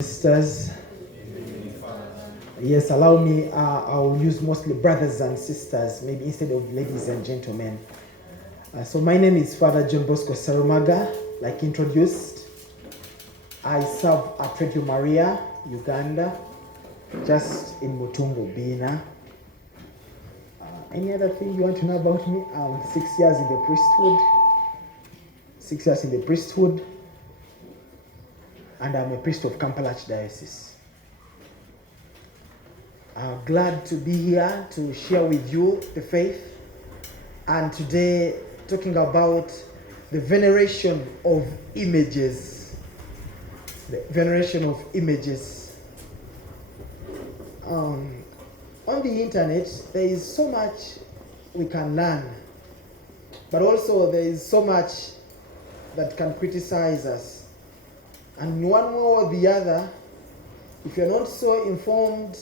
Sisters, yes, allow me, I'll use mostly brothers and sisters, maybe instead of ladies and gentlemen. So my name is Father John Bosco Sserumaga, like introduced. I serve at Radio Maria, Uganda, just in Mutungo, Bina. Any other thing you want to know about me? 6 years in the priesthood. 6 years in the priesthood. And I'm a priest of Kampala Archdiocese. I'm glad to be here to share with you the faith. And today, talking about the veneration of images. The veneration of images. On the internet, there is so much we can learn. But also there is so much that can criticize us. And one way or the other, if you're not so informed,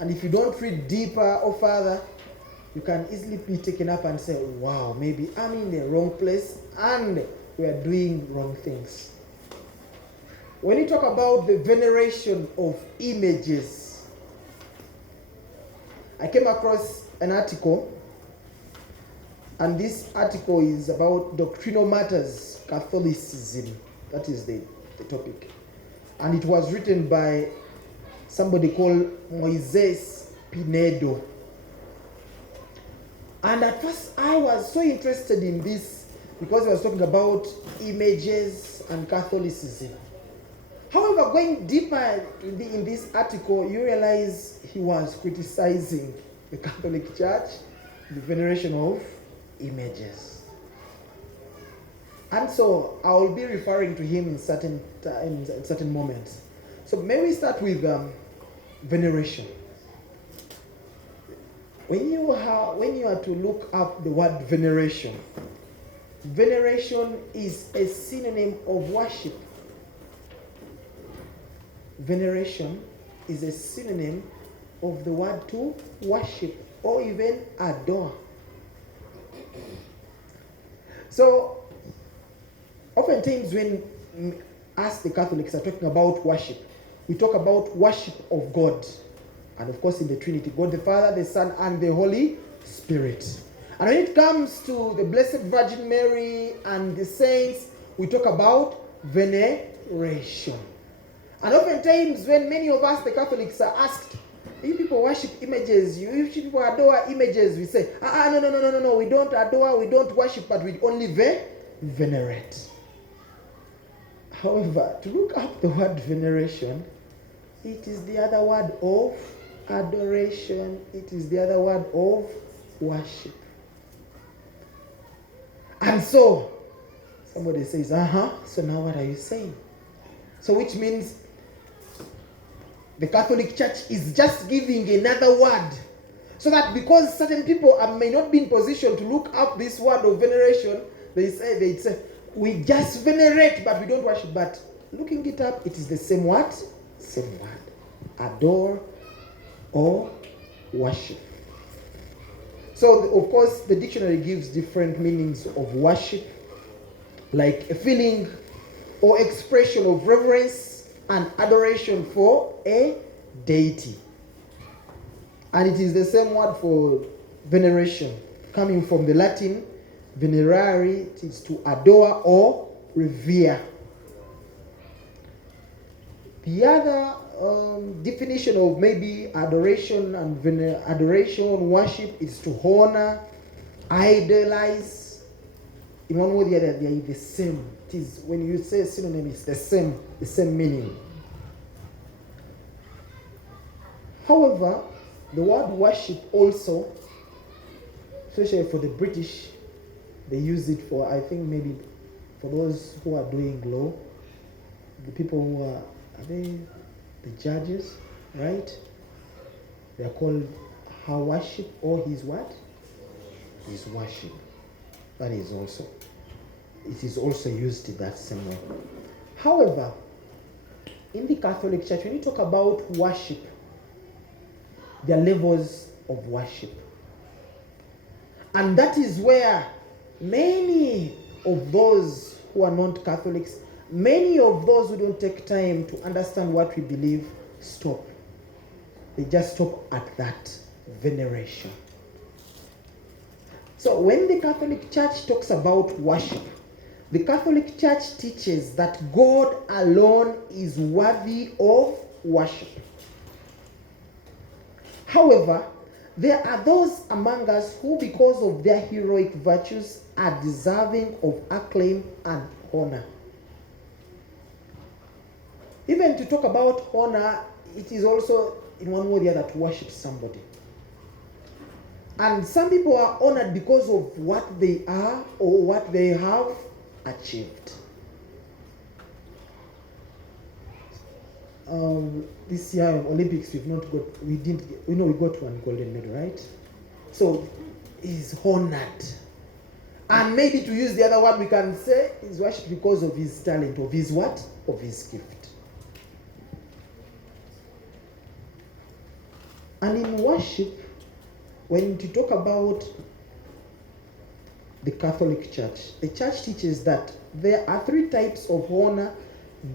and if you don't read deeper or further, you can easily be taken up and say, wow, maybe I'm in the wrong place and we are doing wrong things. When you talk about the veneration of images, I came across an article, and this article is about doctrinal matters, Catholicism. That is the topic. And it was written by somebody called Moises Pinedo. And at first I was so interested in this because he was talking about images and Catholicism. However, going deeper in this article, you realize he was criticizing the Catholic Church, the veneration of images. And so I will be referring to him in certain moments. So may we start with veneration. When you are to look up the word veneration, veneration is a synonym of worship. Veneration is a synonym of the word to worship or even adore. So oftentimes when us, the Catholics, are talking about worship, we talk about worship of God. And of course in the Trinity, God the Father, the Son, and the Holy Spirit. And when it comes to the Blessed Virgin Mary and the saints, we talk about veneration. And oftentimes when many of us, the Catholics, are asked, you people worship images, you people adore images, we say, no, we don't adore, we don't worship, but we only venerate. However, to look up the word veneration, it is the other word of adoration. It is the other word of worship. And so, somebody says, so now what are you saying? So which means the Catholic Church is just giving another word. So that because certain people may not be in position to look up this word of veneration, they say, we just venerate, but we don't worship. But looking it up, it is the same word. Same word. Adore or worship. So, of course, the dictionary gives different meanings of worship, like a feeling or expression of reverence and adoration for a deity. And it is the same word for veneration, coming from the Latin venerare, it is to adore or revere. The other definition of maybe adoration and adoration, worship, is to honor, idolize. In one way or the other, they are the same. It is, when you say synonym, it's the same meaning. However, the word worship also, especially for the British, they use it for, I think maybe for those who are doing law, the people who are they the judges, right? They are called her worship or his what? His worship. That is also, it is also used in that same way. However, in the Catholic Church, when you talk about worship, there are levels of worship. And that is where many of those who are not Catholics many of those who don't take time to understand what we believe stop. They just stop at that veneration. So when the Catholic Church talks about worship, the Catholic Church teaches that God alone is worthy of worship. However, there are those among us who, because of their heroic virtues, are deserving of acclaim and honor. Even to talk about honor, it is also in one way or the other to worship somebody. And some people are honored because of what they are or what they have achieved. This year in Olympics, we got one golden medal, right? So he's honored. And maybe to use the other word, we can say he's worshipped because of his talent, of his what? Of his gift. And in worship, when you talk about the Catholic Church, the church teaches that there are three types of honor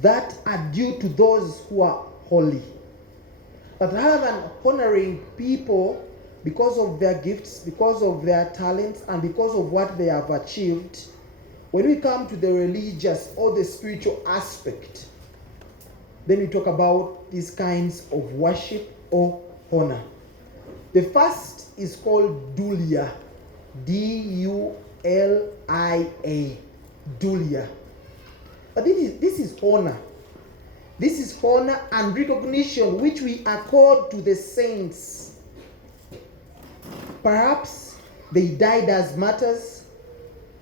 that are due to those who are holy. But rather than honoring people because of their gifts, because of their talents, and because of what they have achieved, when we come to the religious or the spiritual aspect, then we talk about these kinds of worship or honor. The first is called dulia, D-U-L-I-A, dulia. But this is honor. This is honor and recognition which we accord to the saints. Perhaps they died as martyrs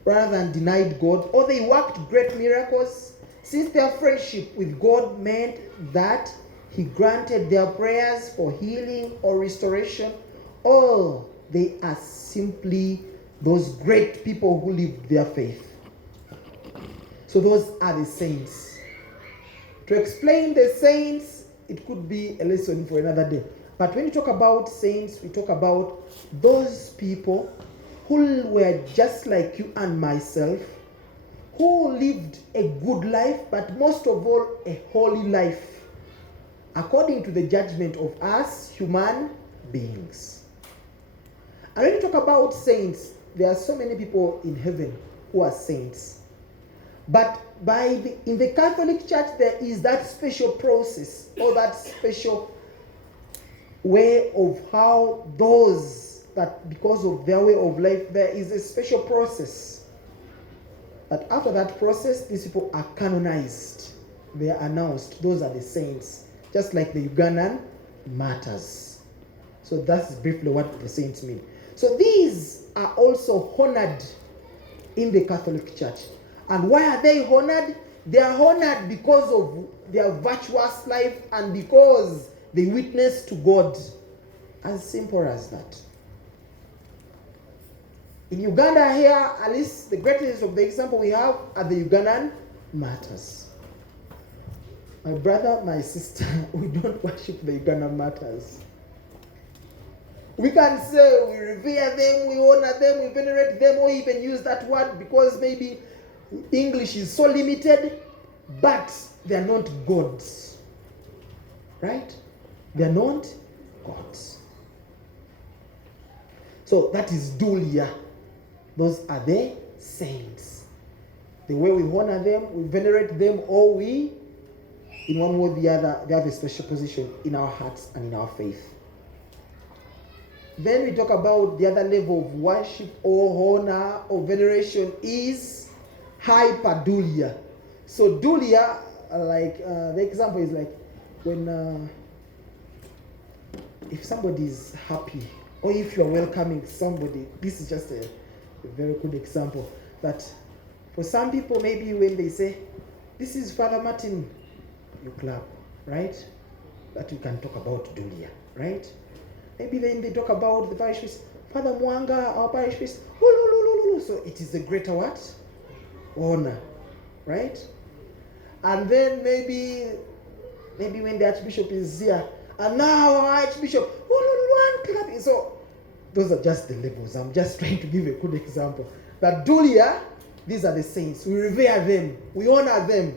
rather than denied God, or they worked great miracles, since their friendship with God meant that He granted their prayers for healing or restoration, or they are simply those great people who lived their faith. So those are the saints. To explain the saints, it could be a lesson for another day. But when you talk about saints, we talk about those people who were just like you and myself, who lived a good life, but most of all, a holy life, according to the judgment of us human beings. And when you talk about saints, there are so many people in heaven who are saints. But in the Catholic Church, there is that special process or that special way of how those that, because of their way of life, there is a special process. But after that process, these people are canonized. They are announced. Those are the saints. Just like the Ugandan martyrs. So that's briefly what the saints mean. So these are also honored in the Catholic Church. And why are they honored? They are honored because of their virtuous life and because they witness to God. As simple as that. In Uganda here, at least the greatest of the example we have are the Ugandan martyrs. My brother, my sister, we don't worship the Ugandan martyrs. We can say we revere them, we honor them, we venerate them, or even use that word because maybe English is so limited, but they are not gods. Right? They are not gods. So that is dulia. Those are the saints. The way we honor them, we venerate them, or we, in one way or the other, they have a special position in our hearts and in our faith. Then we talk about the other level of worship or honor or veneration is hyperdulia. So dulia, the example is like when if somebody is happy or if you are welcoming somebody, this is just a very good example. That for some people, maybe when they say, "This is Father Martin," you clap, right? That you can talk about dulia, right? Maybe then they talk about the parish priest, Father Mwanga, our parish priest. So it is a greater what? Honor, right? And then maybe when the Archbishop is here, and now our Archbishop, so those are just the levels. I'm just trying to give a good example. But dulia, these are the saints. We revere them. We honor them.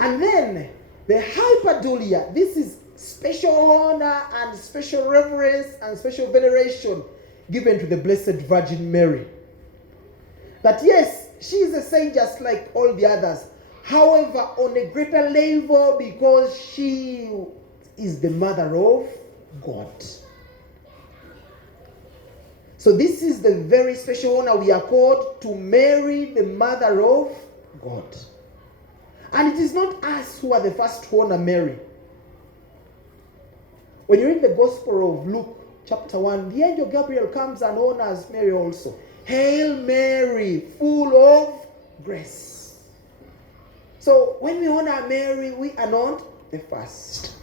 And then the hyperdulia, this is special honor and special reverence and special veneration given to the Blessed Virgin Mary. That yes, she is a saint just like all the others. However, on a greater level, because she is the mother of God. So this is the very special honor we are called to Mary, the mother of God. And it is not us who are the first to honor Mary. When you read the Gospel of Luke, chapter 1, the angel Gabriel comes and honors Mary also. Hail Mary, full of grace. So when we honor Mary, we are not the first.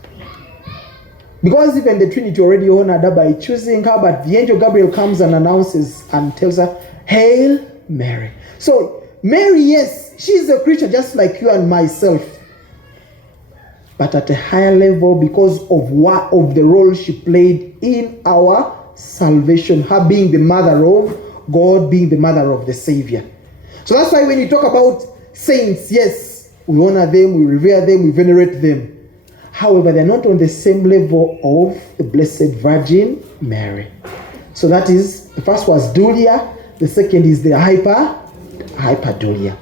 Because even the Trinity already honored her by choosing her, but the angel Gabriel comes and announces and tells her, Hail Mary. So Mary, yes, she is a creature just like you and myself. But at a higher level because of the role she played in our salvation. Her being the mother of God, being the mother of the Savior. So that's why when you talk about saints, yes, we honor them, we revere them, we venerate them. However, they're not on the same level of the Blessed Virgin Mary. So that is, the first was dulia, the second is the hyperdulia.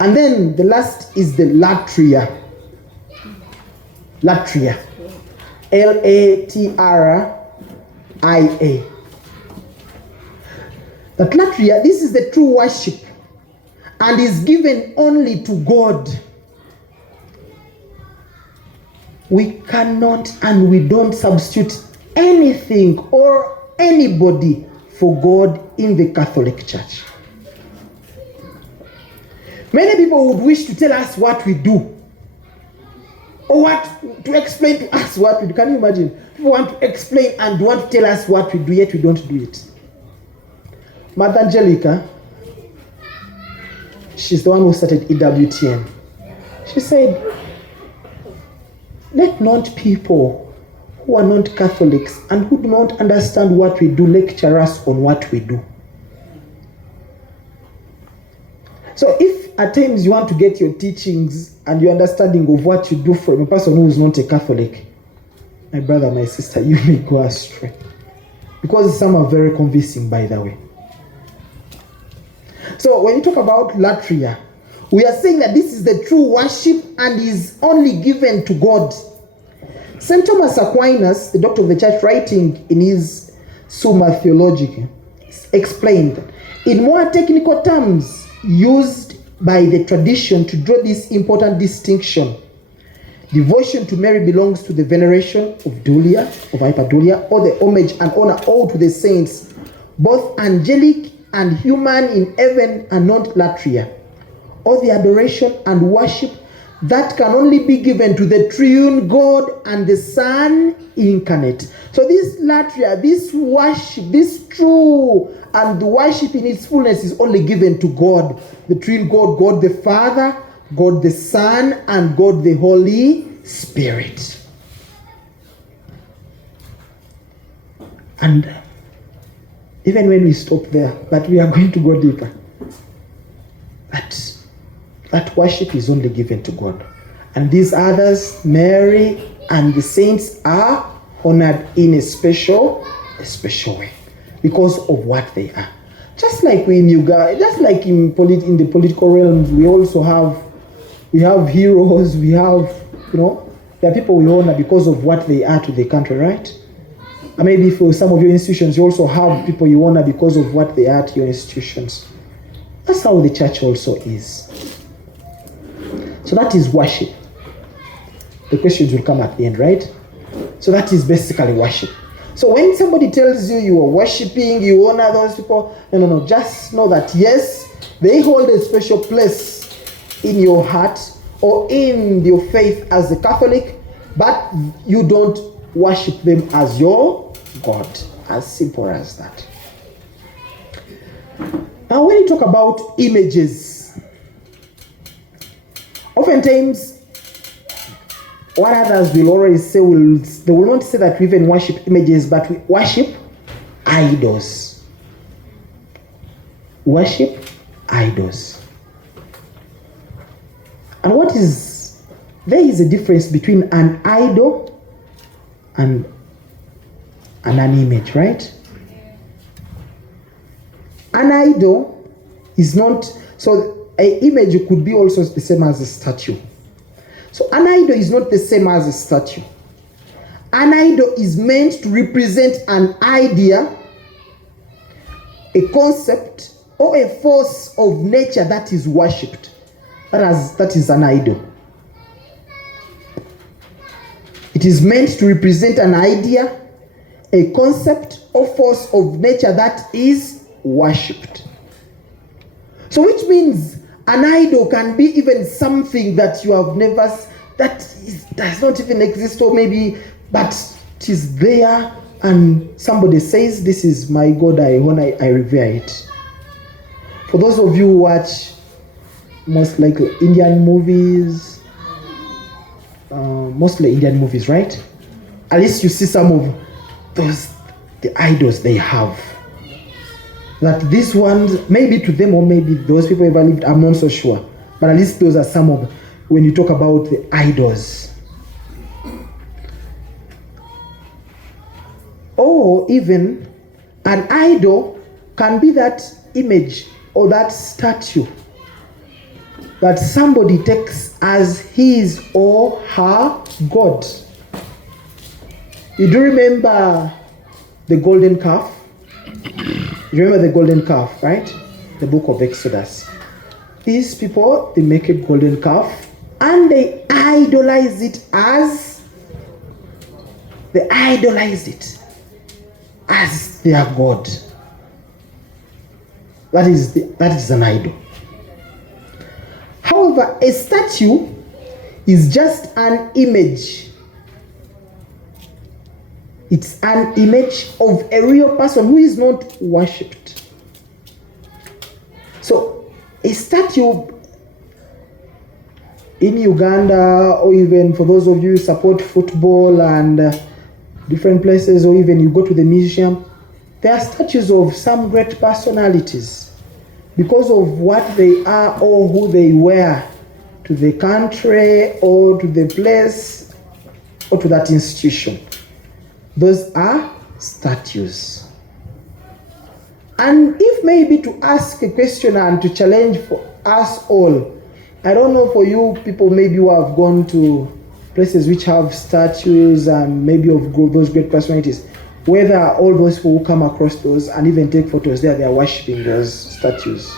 And then the last is the latria. Latria. Latria. That latria, this is the true worship and is given only to God. We cannot and we don't substitute anything or anybody for God in the Catholic Church. Many people would wish to tell us what we do, or to explain to us what we do. Can you imagine? People want to explain and want to tell us what we do, yet we don't do it. Mother Angelica, she's the one who started EWTN. She said, let not people who are not Catholics and who do not understand what we do lecture us on what we do. So if at times you want to get your teachings and your understanding of what you do from a person who is not a Catholic, my brother, my sister, you may go astray. Because some are very convincing, by the way. So when you talk about latria, we are saying that this is the true worship and is only given to God. St. Thomas Aquinas, the doctor of the church, writing in his Summa Theologica, explained that in more technical terms used by the tradition to draw this important distinction, devotion to Mary belongs to the veneration of dulia, of hyperdulia, or the homage and honor owed to the saints, both angelic and human in heaven and not latria, or the adoration and worship that can only be given to the triune God and the Son incarnate. So this latria, this worship, this true and the worship in its fullness is only given to God, the triune God, God the Father, God the Son, and God the Holy Spirit. And even when we stop there, but we are going to go deeper. That worship is only given to God. And these others, Mary and the saints, are honored in a special way because of what they are. Just like we in Uganda, just like in the political realms, we also have heroes, we have, there are people we honor because of what they are to the country, right? And maybe for some of your institutions, you also have people you honor because of what they are to your institutions. That's how the church also is. So that is worship. The questions will come at the end, right? So that is basically worship. So when somebody tells you you are worshiping, you honor those people, no. Just know that yes, they hold a special place in your heart or in your faith as a Catholic, but you don't worship them as your God. As simple as that. Now when you talk about images, oftentimes what others will always say, they will not say that we even worship images, but we worship idols. Worship idols. And there is a difference between an idol and an image, right? An idol is not, so an image could be also the same as a statue. So an idol is not the same as a statue. An idol is meant to represent an idea, a concept, or a force of nature that is worshipped. That is an idol. It is meant to represent an idea, a concept, or force of nature that is worshipped. So which means an idol can be even something that you have never, does not even exist, or maybe, but it is there, and somebody says, this is my God, I revere it. For those of you who watch most likely Indian movies, mostly Indian movies, right? At least you see some of the idols they have. That these ones, maybe to them or maybe those people ever lived, I'm not so sure. But at least those are some of, when you talk about the idols. Or even an idol can be that image or that statue that somebody takes as his or her God. You do remember the golden calf? You remember the golden calf, right? The book of Exodus. These people, they make a golden calf and they idolize it as their God. That is an idol. However, a statue is just an image. It's an image of a real person who is not worshipped. So, a statue in Uganda, or even for those of you who support football and different places, or even you go to the museum, there are statues of some great personalities because of what they are or who they were to the country or to the place or to that institution. Those are statues. And if maybe to ask a question and to challenge for us all, I don't know for you people maybe who have gone to places which have statues and maybe of those great personalities, whether all those people who come across those and even take photos there, they are worshipping those statues.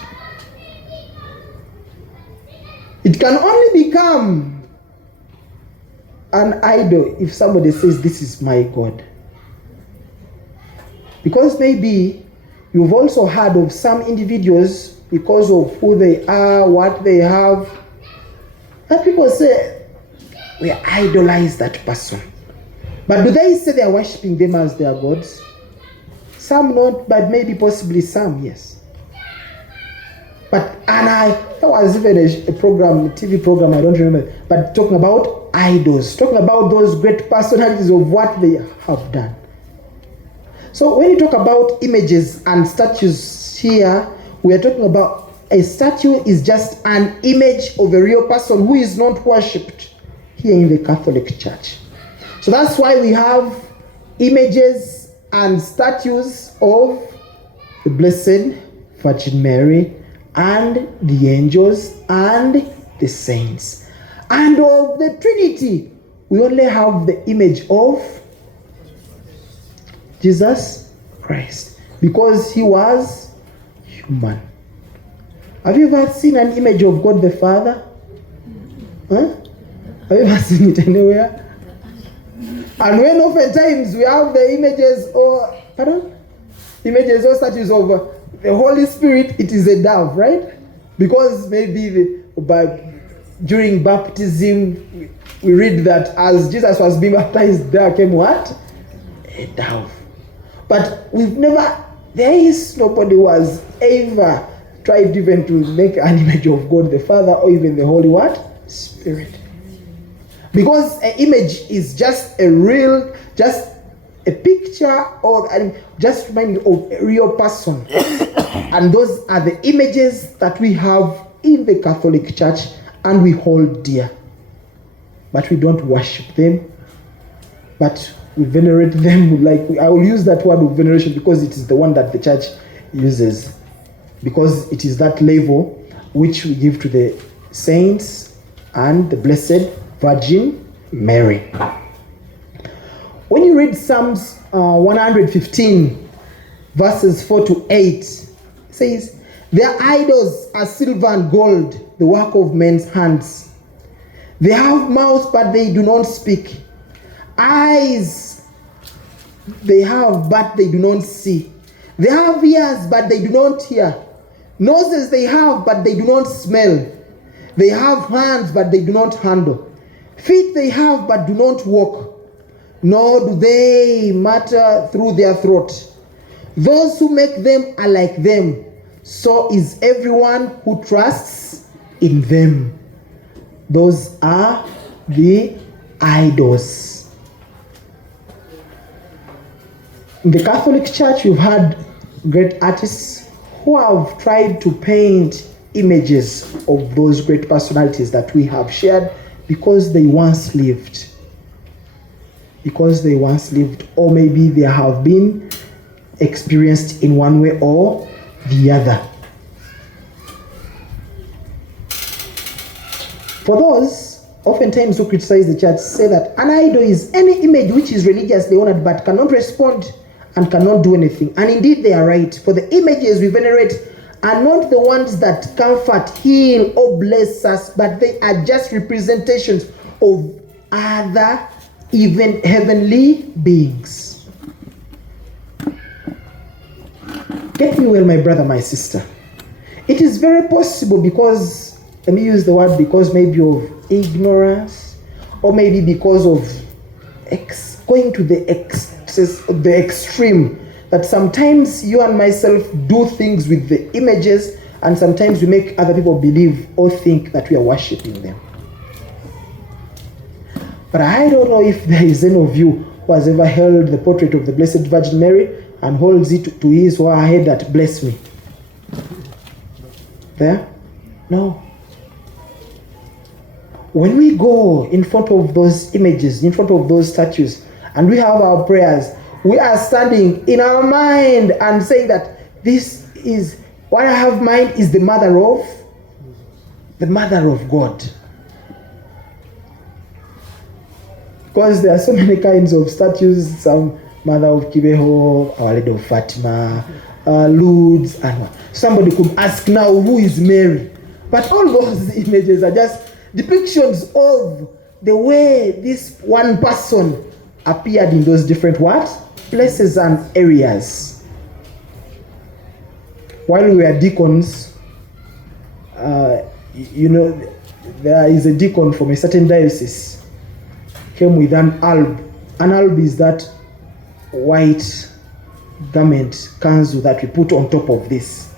It can only become an idol if somebody says, this is my God. Because maybe you've also heard of some individuals, because of who they are, what they have, that people say, we idolize that person. But do they say they are worshipping them as their gods? Some not, but maybe possibly some, yes. But, that was even a program, a TV program, I don't remember, but talking about idols, talking about those great personalities of what they have done. So when you talk about images and statues here, we are talking about a statue is just an image of a real person who is not worshipped here in the Catholic Church. So that's why we have images and statues of the Blessed Virgin Mary and the angels and the saints. And of the Trinity, we only have the image of Jesus Christ, because he was human. Have you ever seen an image of God the Father? Huh? Have you ever seen it anywhere? And when oftentimes we have the images or statues of the Holy Spirit, it is a dove, right? Because maybe during baptism, we read that as Jesus was being baptized, there came what? A dove. But nobody who has ever tried even to make an image of God the Father or even the Holy what? Spirit. Because an image is just a picture or just reminding of a real person. And those are the images that we have in the Catholic Church and we hold dear. But we don't worship them, but we venerate them. I will use that word of veneration because it is the one that the church uses, because it is that level which we give to the saints and the Blessed Virgin Mary. When you read Psalms 115, verses 4 to 8, it says, their idols are silver and gold, the work of men's hands. They have mouths, but they do not speak. Eyes they have, but they do not see. They have ears, but they do not hear. Noses they have, but they do not smell. They have hands, but they do not handle. Feet they have, but do not walk. Nor do they mutter through their throat. Those who make them are like them. So is everyone who trusts in them. Those are the idols. In the Catholic Church, we've had great artists who have tried to paint images of those great personalities that we have shared because they once lived. Or maybe they have been experienced in one way or the other. For those, oftentimes who criticize the church, say that an idol is any image which is religiously honored but cannot respond and cannot do anything. And indeed they are right. For the images we venerate are not the ones that comfort, heal, or bless us, but they are just representations of other, even heavenly beings. Get me well, my brother, my sister. It is very possible because, let me use the word because maybe of ignorance, or maybe because of going to the extreme, that sometimes you and myself do things with the images, and sometimes we make other people believe or think that we are worshiping them. But I don't know if there is any of you who has ever held the portrait of the Blessed Virgin Mary and holds it to his or her head that bless me. There? No. When we go in front of those images, in front of those statues, and we have our prayers, we are standing in our mind and saying that this is, what I have in mind is the mother of God. Because there are so many kinds of statues, some Mother of Kibeho, Our Lady of Fatima, Lourdes, and what. Somebody could ask now, who is Mary? But all those images are just depictions of the way this one person appeared in those different places and areas. While we were deacons, there is a deacon from a certain diocese came with an alb. An alb is that white garment, kanzu, that we put on top of this.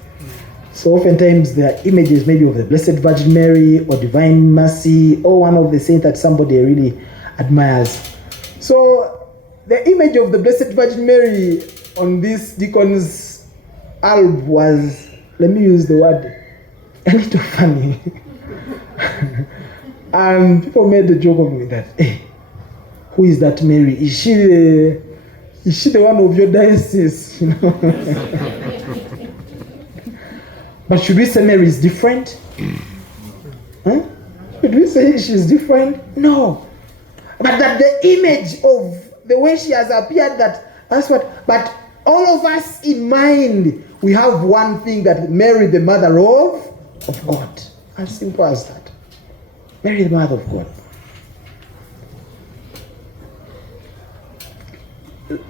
So oftentimes there are images maybe of the Blessed Virgin Mary or Divine Mercy or one of the saints that somebody really admires. So the image of the Blessed Virgin Mary on this deacon's alb was, let me use the word, a little funny. And people made the joke of me that, hey, who is that Mary? Is she the one of your diocese? You know? But should we say Mary is different? Huh? Should we say she's different? No. But that the image of the way she has appeared, that's what. But all of us in mind, we have one thing, that Mary, the mother of God. As simple as that. Mary, the mother of God.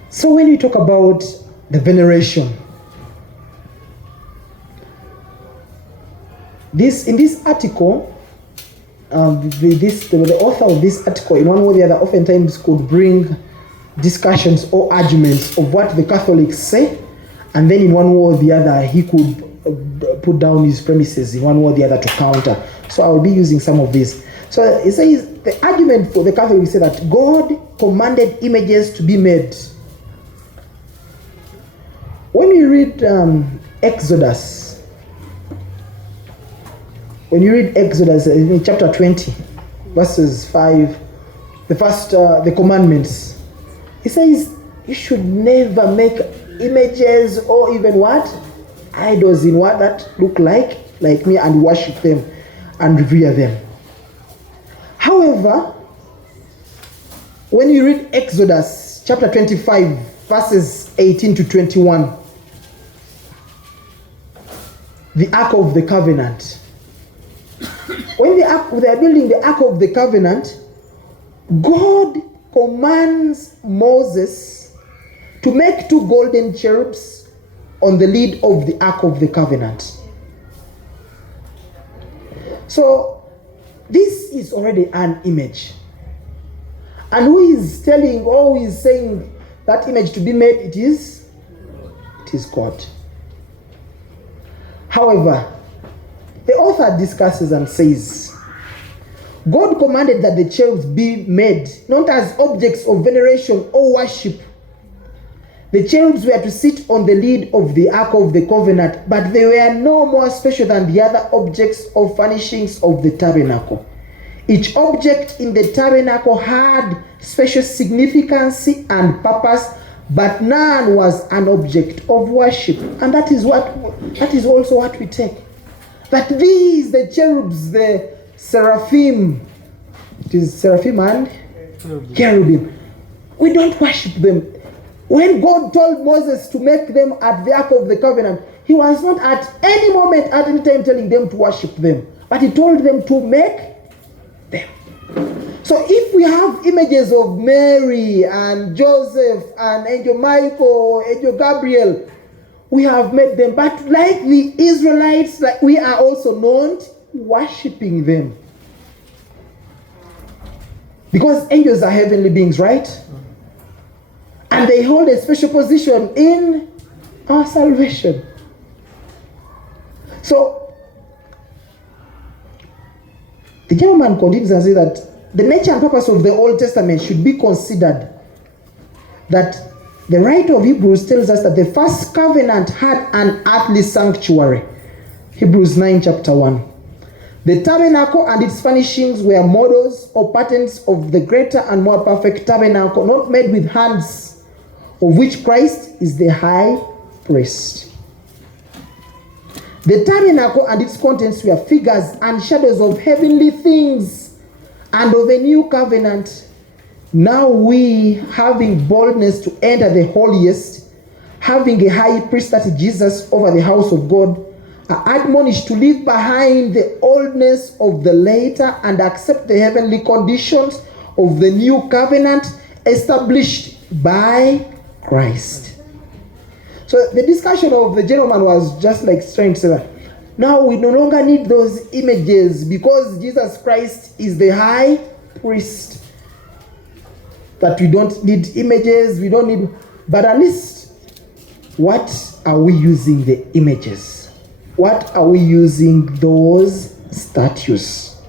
So when we talk about the veneration, in this article, the author of this article, in one way or the other, oftentimes could bring discussions or arguments of what the Catholics say, and then in one way or the other, he could put down his premises in one way or the other to counter. So I will be using some of these. So it says the argument for the Catholics say that God commanded images to be made. When we read Exodus When you read Exodus in chapter 20, verses 5, the commandments, it says you should never make images or even what? Idols in what that look like me, and worship them and revere them. However, when you read Exodus chapter 25, verses 18 to 21, the Ark of the Covenant. When they are building the Ark of the Covenant, God commands Moses to make 2 golden cherubs on the lid of the Ark of the Covenant. So, this is already an image. And who is saying that image to be made? It is God. However, the author discusses and says, God commanded that the cherubs be made not as objects of veneration or worship. The cherubs were to sit on the lid of the Ark of the Covenant, but they were no more special than the other objects or furnishings of the tabernacle. Each object in the tabernacle had special significance and purpose, but none was an object of worship. And that is also what we take. That these, the cherubs, the seraphim, it is seraphim and cherubim, we don't worship them. When God told Moses to make them at the Ark of the Covenant, he was not at any moment, at any time telling them to worship them, but he told them to make them. So if we have images of Mary and Joseph and Angel Michael, Angel Gabriel, we have made them. But like the Israelites, we are also not worshipping them. Because angels are heavenly beings, right? And they hold a special position in our salvation. So, the gentleman continues and says that the nature and purpose of the Old Testament should be considered. That the writer of Hebrews tells us that the first covenant had an earthly sanctuary. Hebrews 9 chapter 1. The tabernacle and its furnishings were models or patterns of the greater and more perfect tabernacle, not made with hands, of which Christ is the high priest. The tabernacle and its contents were figures and shadows of heavenly things and of a new covenant. Now we, having boldness to enter the holiest, having a high priest, that is Jesus, over the house of God, are admonished to leave behind the oldness of the later and accept the heavenly conditions of the new covenant established by Christ. So the discussion of the gentleman was just like trying to say that now we no longer need those images because Jesus Christ is the high priest. That we don't need images, we don't need, but at least what are we using the images? What are we using those statues?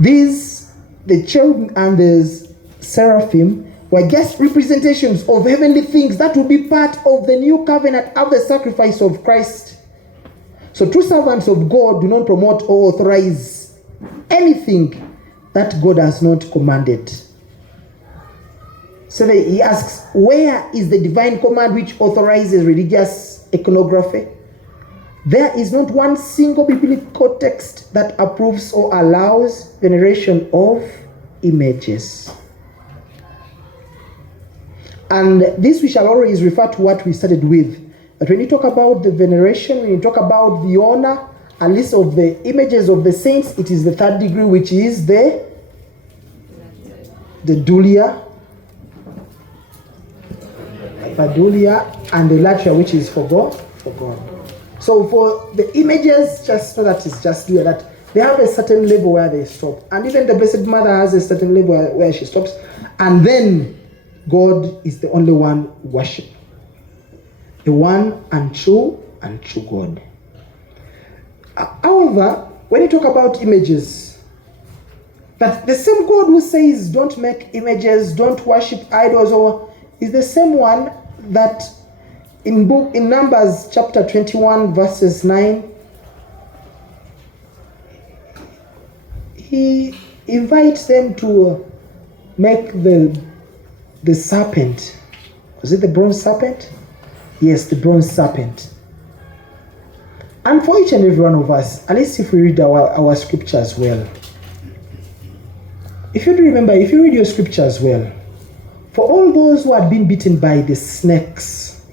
These, the cherub and the seraphim, were just representations of heavenly things that will be part of the new covenant of the sacrifice of Christ. So true servants of God do not promote or authorize anything that God has not commanded. So he asks, where is the divine command which authorizes religious iconography? There is not one single biblical text that approves or allows veneration of images. And this we shall always refer to what we started with. But when you talk about the veneration, when you talk about the honor, a list of the images of the saints, it is the third degree, which is the dulia, Fadulia, and the latria, which is for God. So for the images, just so that it's just clear that they have a certain level where they stop. And even the Blessed Mother has a certain level where she stops. And then God is the only one worship. The one and true God. However, when you talk about images, that the same God who says don't make images, don't worship idols, or is the same one that in Numbers chapter 21 verses 9, he invites them to make the serpent. Was it the bronze serpent? Yes, the bronze serpent. And for each and every one of us, at least if we read our scripture as well. If you remember, if you read your scripture as well, for all those who had been bitten by the snakes,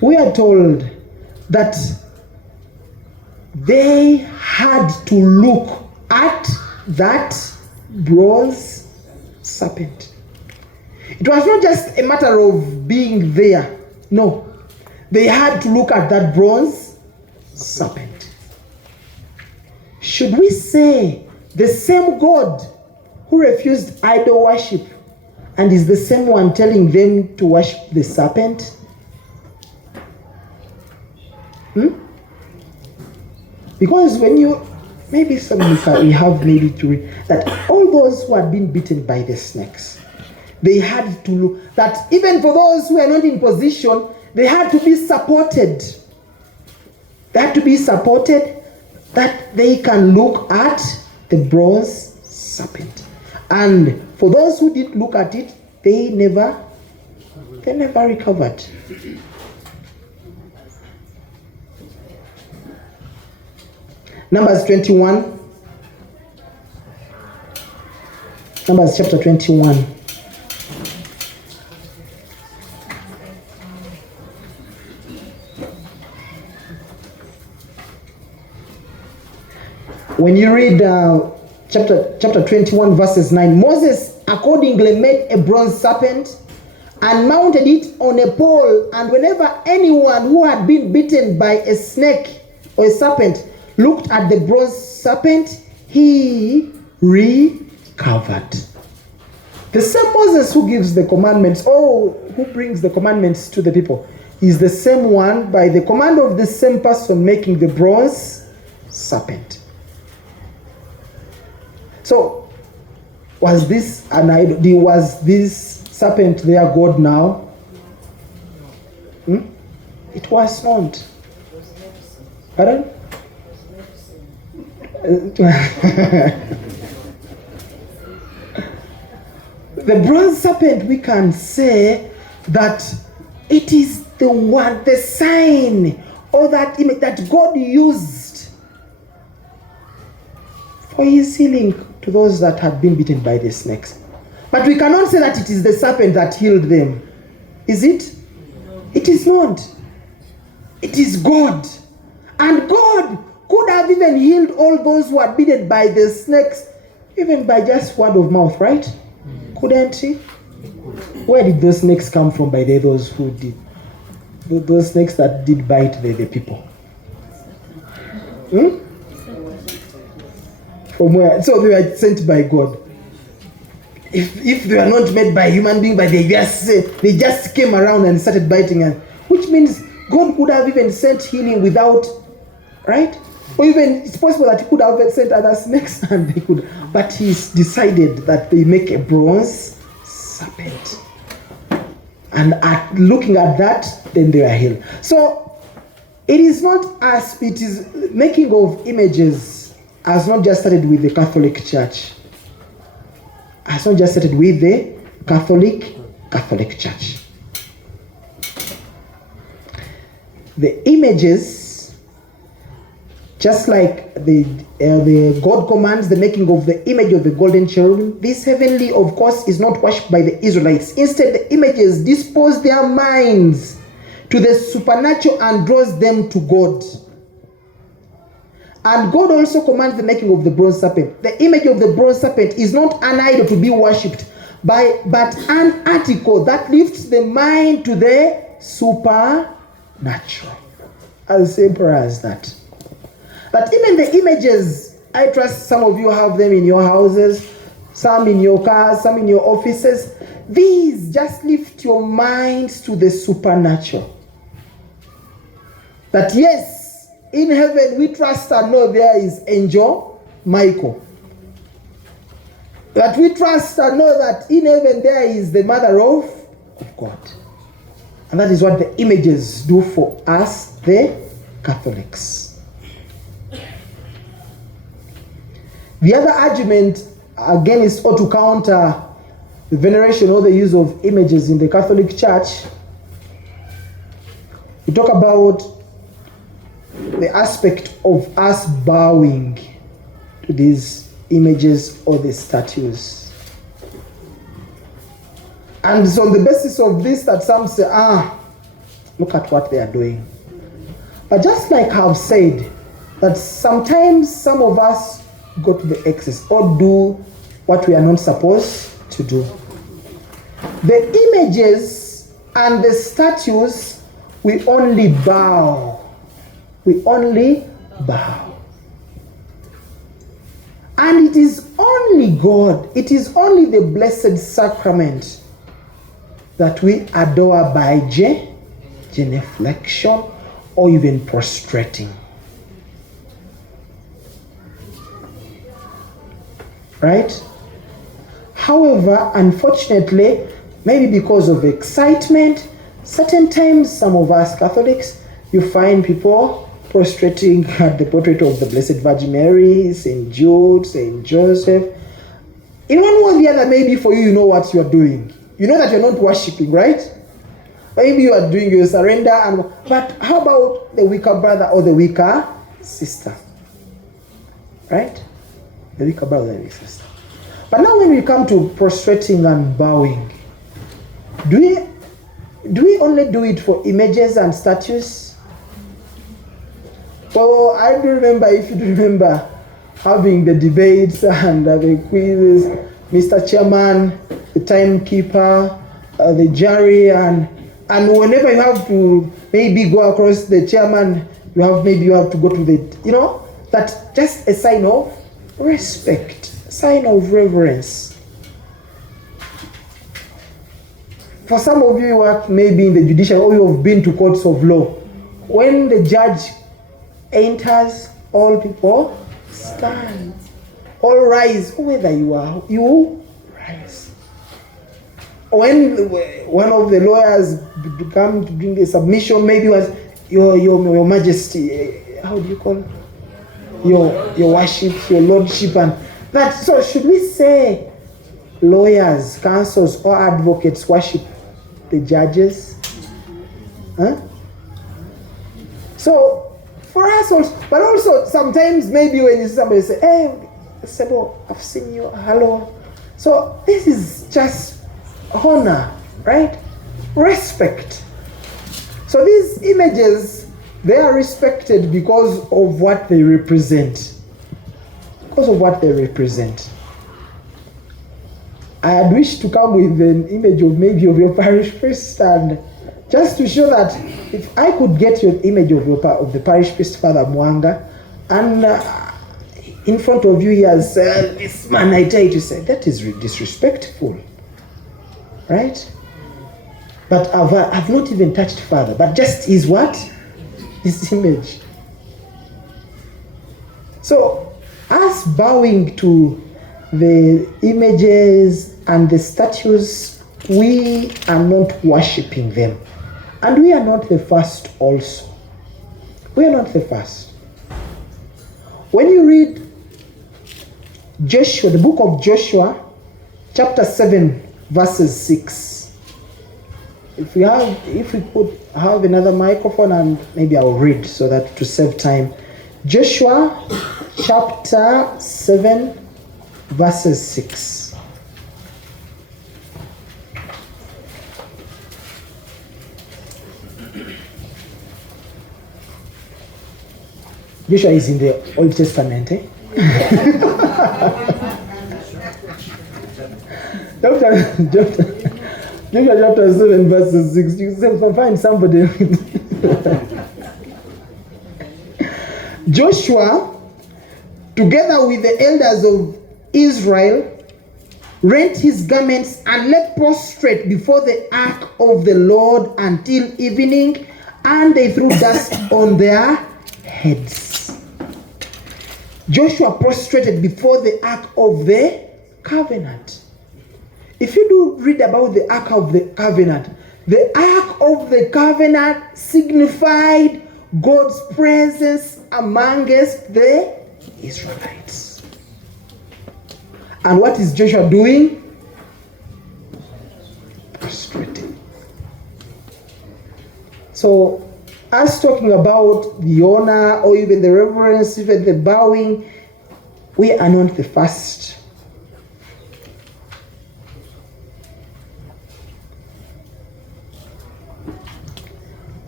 we are told that they had to look at that bronze serpent. It was not just a matter of being there. No. They had to look at that bronze serpent. Should we say the same God who refused idol worship and is the same one telling them to worship the serpent? Because when you, maybe we have maybe to read that all those who had been bitten by the snakes, they had to look, that even for those who are not in position, they had to be supported. They had to be supported that they can look at the bronze serpent. And for those who did look at it, they never recovered. Numbers 21. Numbers chapter 21. When you read chapter 21 verses 9, Moses accordingly made a bronze serpent and mounted it on a pole, and whenever anyone who had been bitten by a snake or a serpent looked at the bronze serpent, he recovered. The same Moses who gives the commandments, or who brings the commandments to the people, is the same one by the command of the same person making the bronze serpent. So, was this an idol? Was this serpent their God now? It was not. Pardon? The bronze serpent, we can say that it is the one, the sign, or that image that God used for his healing to those that had been bitten by the snakes. But we cannot say that it is the serpent that healed them. Is it? It is not. It is God. And God could have even healed all those who are bitten by the snakes, even by just word of mouth, right? Couldn't he? Where did those snakes come from by those who did? Those snakes that did bite the people? From where? So they were sent by God. If they were not made by human being, but they just came around and started biting us, which means God could have even sent healing without, right? Or even it's possible that he could have sent other snakes and they could, but he's decided that they make a bronze serpent. And looking at that, then they are healed. So it is not as it is making of images has not just started with the Catholic Church. Has not just started with the Catholic Church. The images, just like the God commands the making of the image of the golden cherubim, this heavenly, of course, is not worshipped by the Israelites. Instead, the images dispose their minds to the supernatural and draws them to God. And God also commands the making of the bronze serpent. The image of the bronze serpent is not an idol to be worshipped, but an article that lifts the mind to the supernatural. As simple as that. But even the images, I trust some of you have them in your houses, some in your cars, some in your offices. These just lift your minds to the supernatural. That yes, in heaven, we trust and know there is Angel Michael. That we trust and know that in heaven there is the Mother of God. And that is what the images do for us, the Catholics. The other argument, again, is to counter the veneration or the use of images in the Catholic Church. We talk about the aspect of us bowing to these images or the statues. And it's on the basis of this that some say, look at what they are doing. But just like I've said, that sometimes some of us go to the excess or do what we are not supposed to do. The images and the statues, we only bow. We only bow. And it is only God, it is only the Blessed Sacrament that we adore by genuflection or even prostrating. Right? However, unfortunately, maybe because of excitement, certain times some of us Catholics, you find people prostrating at the portrait of the Blessed Virgin Mary, St. Jude, St. Joseph. In one way or the other, maybe for you, you know what you're doing. You know that you're not worshipping, right? Maybe you are doing your surrender, but how about the weaker brother or the weaker sister? Right? The weaker brother and weaker sister. But now when we come to prostrating and bowing, do we only do it for images and statues? Well, I do remember, if you remember, having the debates and the quizzes, Mr. Chairman, the timekeeper, the jury, and whenever you have to maybe go across the chairman, you have to go to the, that's just a sign of respect, a sign of reverence. For some of you who work maybe in the judicial or you have been to courts of law, when the judge enters, all people stand. All rise, whether you are, you rise. When one of the lawyers come to bring a submission, maybe was your majesty, how do you call it? Your worship, your lordship, and that. So should we say lawyers, counsels, or advocates worship the judges? Huh? So for us also, but also sometimes maybe when you see somebody say, hey, Sebo, I've seen you, hello. So this is just honor, right? Respect. So these images, they are respected because of what they represent. Because of what they represent. I had wished to come with an image of maybe of your parish priest, and just to show that if I could get your image of the parish priest, Father Mwanga, and in front of you he has this man, I tell you to say, that is disrespectful. Right? But I've not even touched Father, but just his what? His image. So, us bowing to the images and the statues, we are not worshipping them. And we are not the first also. We are not the first. When you read Joshua, the book of Joshua, chapter 7, verses 6. If we could have another microphone, and maybe I'll read so that to save time. Joshua chapter 7, verses 6. Joshua is in the Old Testament, eh? Joshua chapter 7, verses 6. You can find somebody. Joshua, together with the elders of Israel, rent his garments and lay prostrate before the ark of the Lord until evening, and they threw dust on their heads. Joshua prostrated before the ark of the covenant. If you do read about the Ark of the Covenant, The Ark of the Covenant signified God's presence amongst the Israelites. And what is Joshua doing? Prostrating. So, us talking about the honor or even the reverence, even the bowing, we are not the first.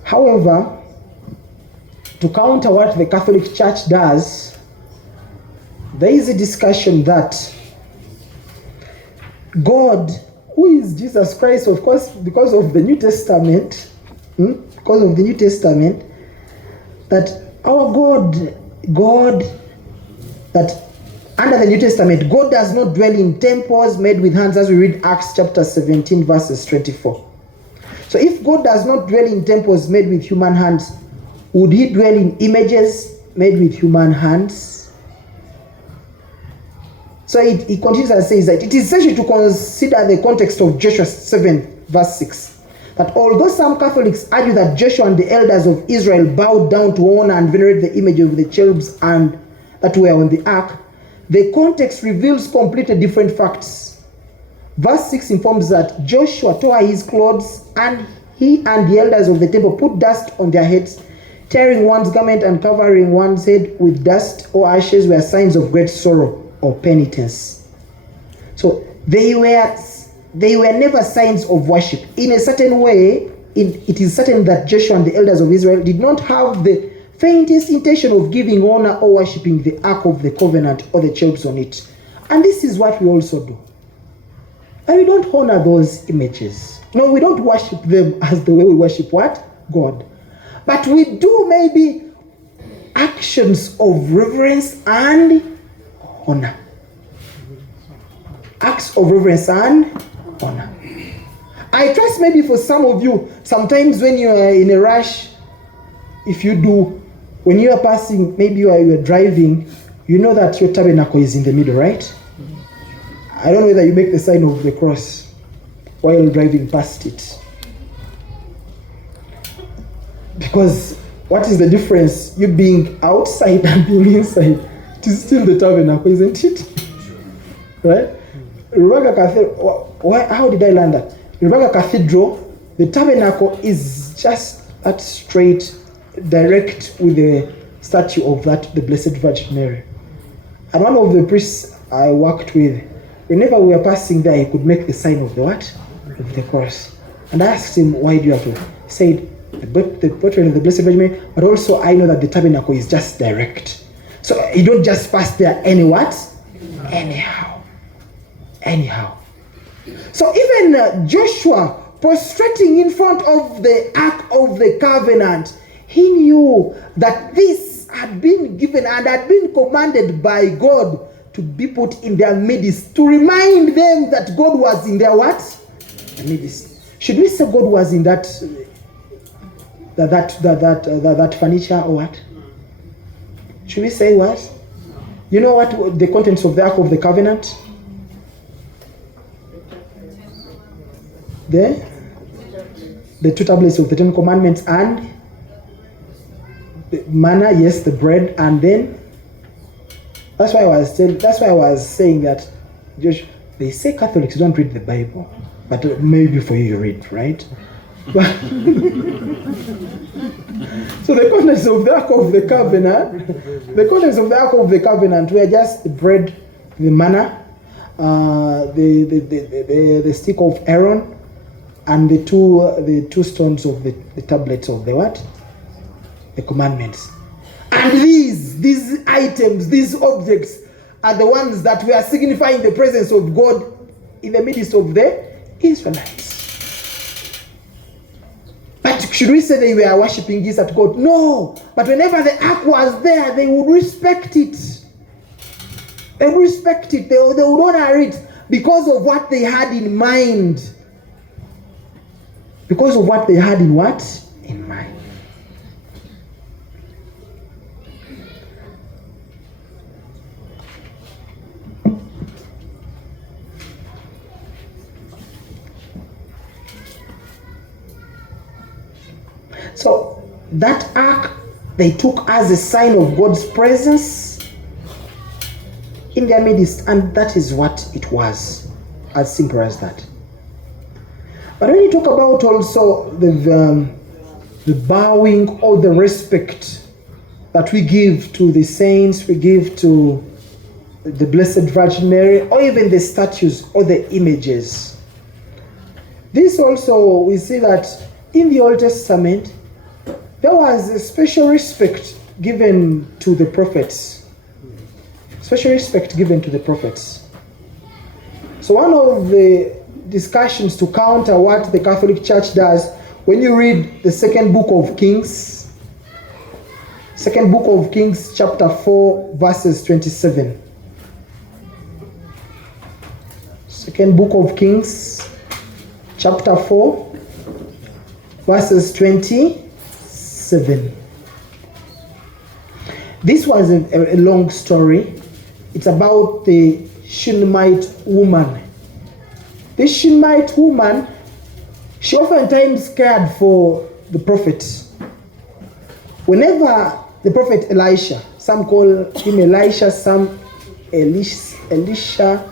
However, to counter what the Catholic Church does, there is a discussion that God, who is Jesus Christ, of course, because of the New Testament, that our God, that under the New Testament, God does not dwell in temples made with hands, as we read Acts chapter 17, verses 24. So if God does not dwell in temples made with human hands, would he dwell in images made with human hands? So he continues and says that it is essential to consider the context of Joshua 7, verse 6. That although some Catholics argue that Joshua and the elders of Israel bowed down to honor and venerate the image of the cherubs and that were on the ark, the context reveals completely different facts. Verse 6 informs that Joshua tore his clothes, and he and the elders of the temple put dust on their heads. Tearing one's garment and covering one's head with dust or ashes were signs of great sorrow or penitence. So they were never signs of worship. In a certain way, it is certain that Joshua and the elders of Israel did not have the faintest intention of giving honor or worshipping the Ark of the Covenant or the cherubs on it. And this is what we also do. And we don't honor those images. No, we don't worship them as the way we worship what? God. But we do maybe actions of reverence and honor. Acts of reverence and honor. I trust maybe for some of you, sometimes when you are in a rush, when you are passing, maybe you are driving, you know that your tabernacle is in the middle, right? I don't know whether you make the sign of the cross while driving past it. Because what is the difference? You being outside and being inside. It is still the tabernacle, isn't it? Right? Sserumaga Cathedral, how did I learn that? Sserumaga Cathedral, the tabernacle is just that straight, direct with the statue of the Blessed Virgin Mary. And one of the priests I worked with, whenever we were passing there, he could make the sign of the what? Of the cross. And I asked him, why do you have to? He said, the portrait of the Blessed Virgin Mary, but also I know that the tabernacle is just direct. So you don't just pass there anyhow. So even Joshua prostrating in front of the Ark of the Covenant, he knew that this had been given and had been commanded by God to be put in their midst, to remind them that God was in their what? Midst. Should we say God was in that furniture or what? Should we say what? You know what the contents of the Ark of the Covenant? The two tablets of the Ten Commandments and the manna, yes, the bread, and then that's why I was saying that they say Catholics don't read the Bible, but maybe for you read, right? So the contents of the Ark of the Covenant, were just the bread, the manna, the stick of Aaron, and the two stones of the tablets of the what? The commandments. And these items, these objects are the ones that were signifying the presence of God in the midst of the Israelites. But should we say they were worshipping this at God? No. But whenever the ark was there, they would respect it. They would respect it. They would honor it because of what they had in mind. Because of what they had in what? In mind. So that ark they took as a sign of God's presence in their midst, and that is what it was, as simple as that. But when you talk about also the bowing or the respect that we give to the saints, we give to the Blessed Virgin Mary, or even the statues or the images, this also we see that in the Old Testament there was a special respect given to the prophets. Special respect given to the prophets. So one of the discussions to counter what the Catholic Church does, when you read the second book of Kings, chapter 4, verses 27. Second book of Kings, chapter 4, verses 27. This was a long story. It's about the Shunammite woman. This Shunammite woman, she oftentimes cared for the prophet. Whenever the prophet Elisha, some call him Elisha, some Elisha.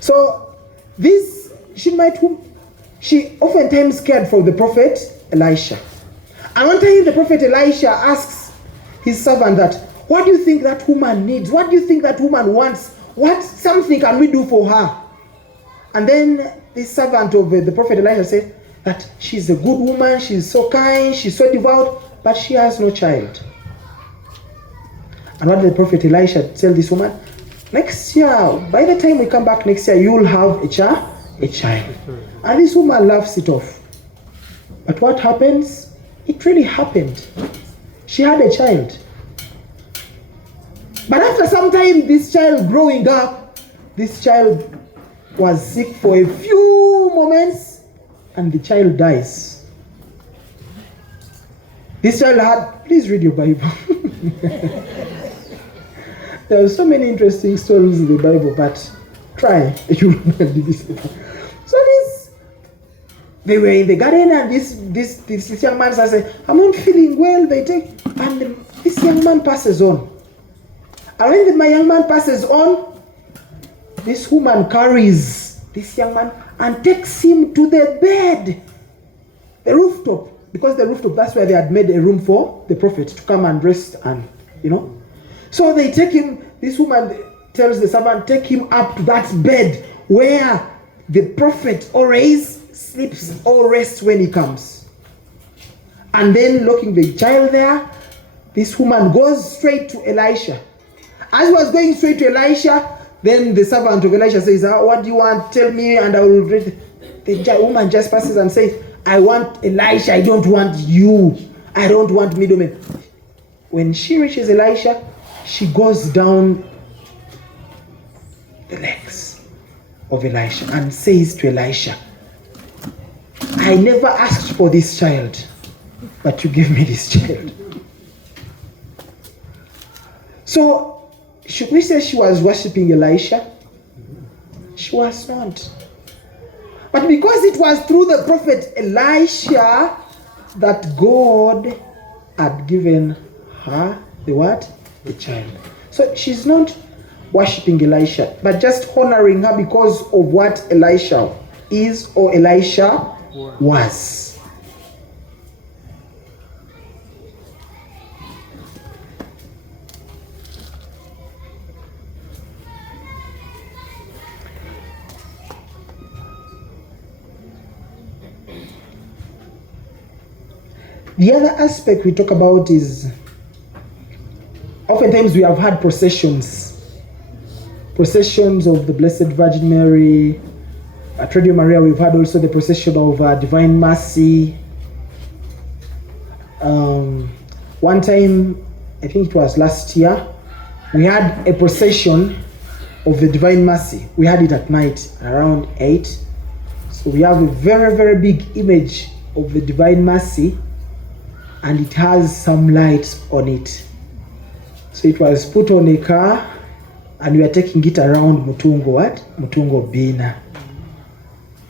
So this Shunammite woman, she oftentimes cared for the prophet Elisha. And one time the prophet Elisha asks his servant that, what do you think that woman needs? What do you think that woman wants? What something can we do for her? And then this servant of the prophet Elisha said that she's a good woman, she's so kind, she's so devout, but she has no child. And what did the prophet Elisha tell this woman? Next year, by the time we come back next year, you will have a child. And this woman laughs it off. But what happens? It really happened. She had a child. But after some time, this child growing up, this child was sick for a few moments and the child dies. This child had, please read your Bible. There are so many interesting stories in the Bible, but try. So they were in the garden and this young man says, I'm not feeling well. And this young man passes on. And when my young man passes on, this woman carries this young man and takes him to the bed, the rooftop, because the rooftop, that's where they had made a room for the prophet to come and rest and, So they take him, this woman tells the servant, take him up to that bed where the prophet always sleeps or rests when he comes. And then locking the child there, this woman goes straight to Elisha. As he was going straight to Elisha, then the servant of Elisha says, what do you want? Tell me and I will read. The woman just passes and says, I want Elisha, I don't want you. I don't want middlemen. When she reaches Elisha, she goes down the legs of Elisha and says to Elisha, I never asked for this child, but you gave me this child. So, should we say she was worshipping Elisha? She was not. But because it was through the prophet Elisha that God had given her the what? The child. So she's not worshipping Elisha, but just honoring her because of what Elisha is or Elisha was. The other aspect we talk about is oftentimes we have had processions of the Blessed Virgin Mary. At Radio Maria, we've had also the procession of Divine Mercy. One time, I think it was last year, we had a procession of the Divine Mercy. We had it at night around 8. So we have a very, very big image of the Divine Mercy, and it has some lights on it. So it was put on a car and we are taking it around Mutungo Bina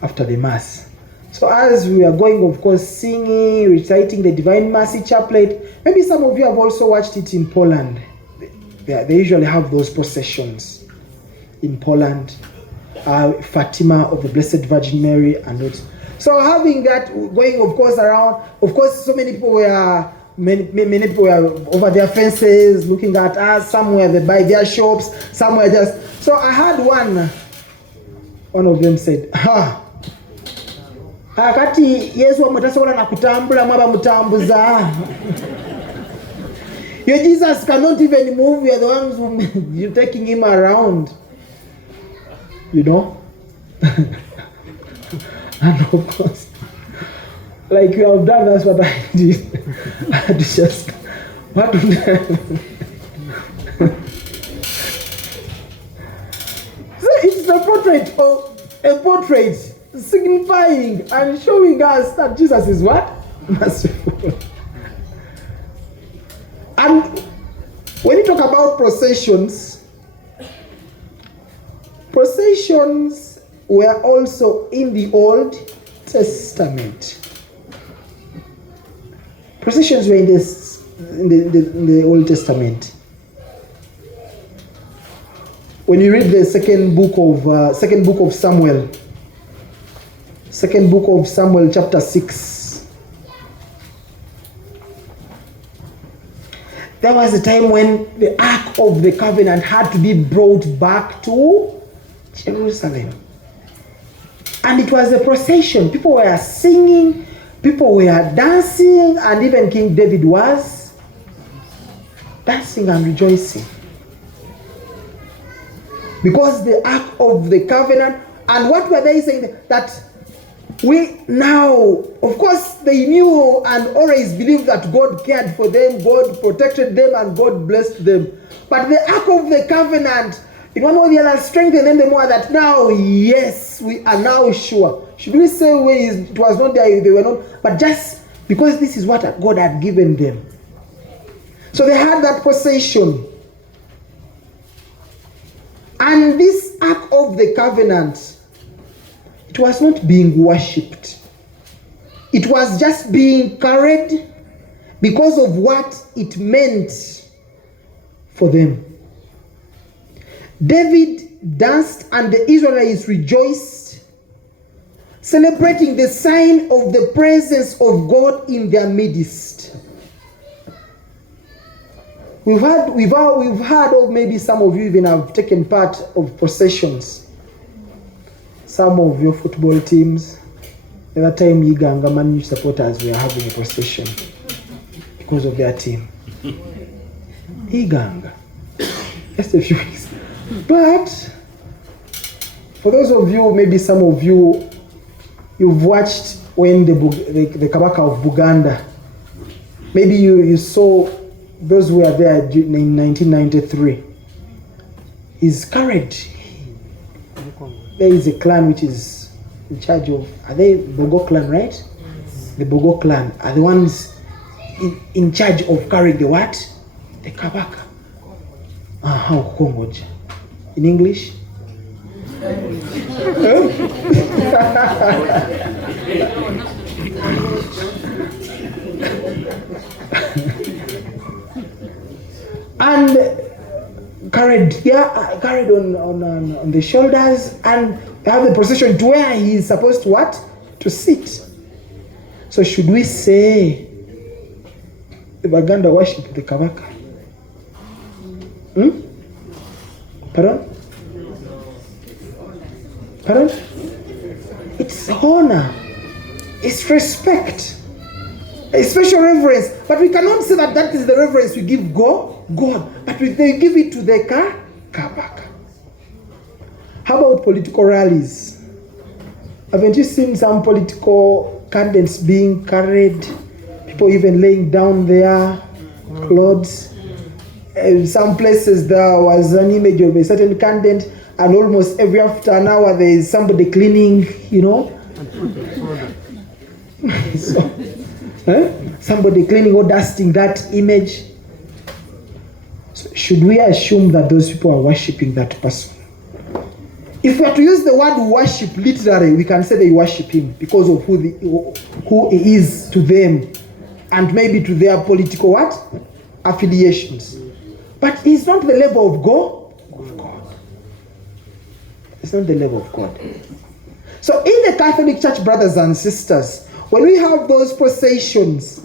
after the Mass. So as we are going, of course, singing, reciting the Divine Mercy Chaplet, maybe some of you have also watched it in Poland. They usually have those processions in Poland. Fatima of the Blessed Virgin Mary and it. So having that going, of course, around, of course, so many people were over their fences looking at us. Some were by their shops, some were just. So I had one of them said, akati Yesu amutasobola na kutambula mwaba mutambuza. Your Jesus cannot even move. You're the ones who you're taking him around. You know? And of course, like you have done, that's what I did. I had to just, what would I? So it's a portrait signifying and showing us that Jesus is what? Merciful. And when you talk about processions were also in the Old Testament. Processions were in the Old Testament. When you read the second book of Samuel, chapter 6, there was a time when the Ark of the Covenant had to be brought back to Jerusalem. And it was a procession. People were singing, people were dancing, and even King David was dancing and rejoicing. Because the Ark of the Covenant, and what were they saying? That we now, of course, they knew and always believed that God cared for them, God protected them, and God blessed them. But the Ark of the Covenant, in one way or the other, strengthened them the more that now, yes, we are now sure. Should we say it was not there, they were not, but just because this is what God had given them. So they had that possession. And this Ark of the Covenant, it was not being worshipped. It was just being carried because of what it meant for them. David danced and the Israelites rejoiced, celebrating the sign of the presence of God in their midst. We've heard, or maybe some of you even have taken part of processions. Some of your football teams, the other time Iganga Man supporters were having a procession because of their team. Iganga. Just a few weeks. But for those of you, maybe some of you, you've watched when the Kabaka of Buganda, maybe you saw those who were there in 1993. He's carried. There is a clan which is in charge of, are they Bogo clan, right? The Bogo clan are the ones in charge of carrying the what? The Kabaka. How Kongoja? In English? And carried on the shoulders, and they have the procession to where he is supposed to what? To sit. So should we say the Baganda worship the Kabaka? Pardon? It's honor. It's respect. A special reverence. But we cannot say that is the reverence we give God. But they give it to the Kabaka. How about political rallies? Haven't you seen some political candidates being carried? People even laying down their clothes. In some places there was an image of a certain candidate, and almost every after an hour there is somebody cleaning, somebody cleaning or dusting that image. So should we assume that those people are worshipping that person? If we are to use the word worship literally, we can say they worship him because of who he is to them, and maybe to their political what? Affiliations. But he's not the level of God. It's not the level of God. So in the Catholic Church, brothers and sisters, when we have those processions,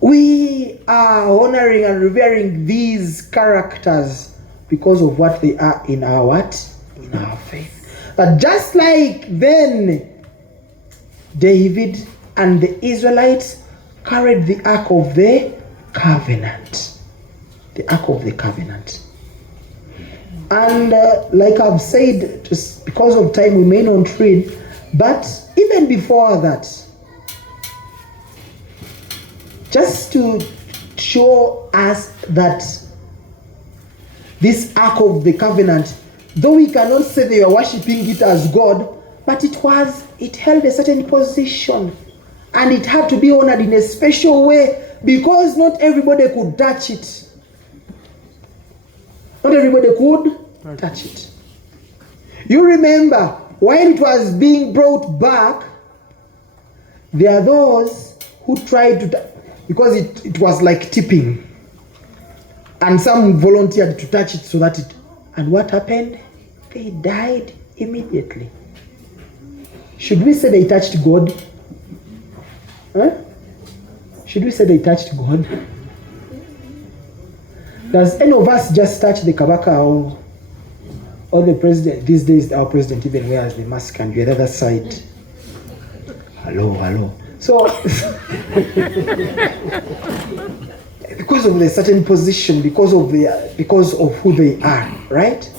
we are honoring and revering these characters because of what they are in our what? In our faith. But just like then, David and the Israelites carried the Ark of the Covenant. The Ark of the Covenant. And like I've said, just because of time we may not read, but even before that, just to show us that this Ark of the Covenant, though we cannot say they were worshipping it as God, but it held a certain position, and it had to be honored in a special way because not everybody could touch it. Not everybody could touch it. You remember, while it was being brought back, there are those who tried to, because it was like tipping, and some volunteered to touch it so that it, and what happened? They died immediately. Should we say they touched God? Huh? Should we say they touched God? Does any of us just touch the Kabaka or the president? These days our president even wears the mask and you're the other side. Hello. So because of the certain position, because of who they are, right?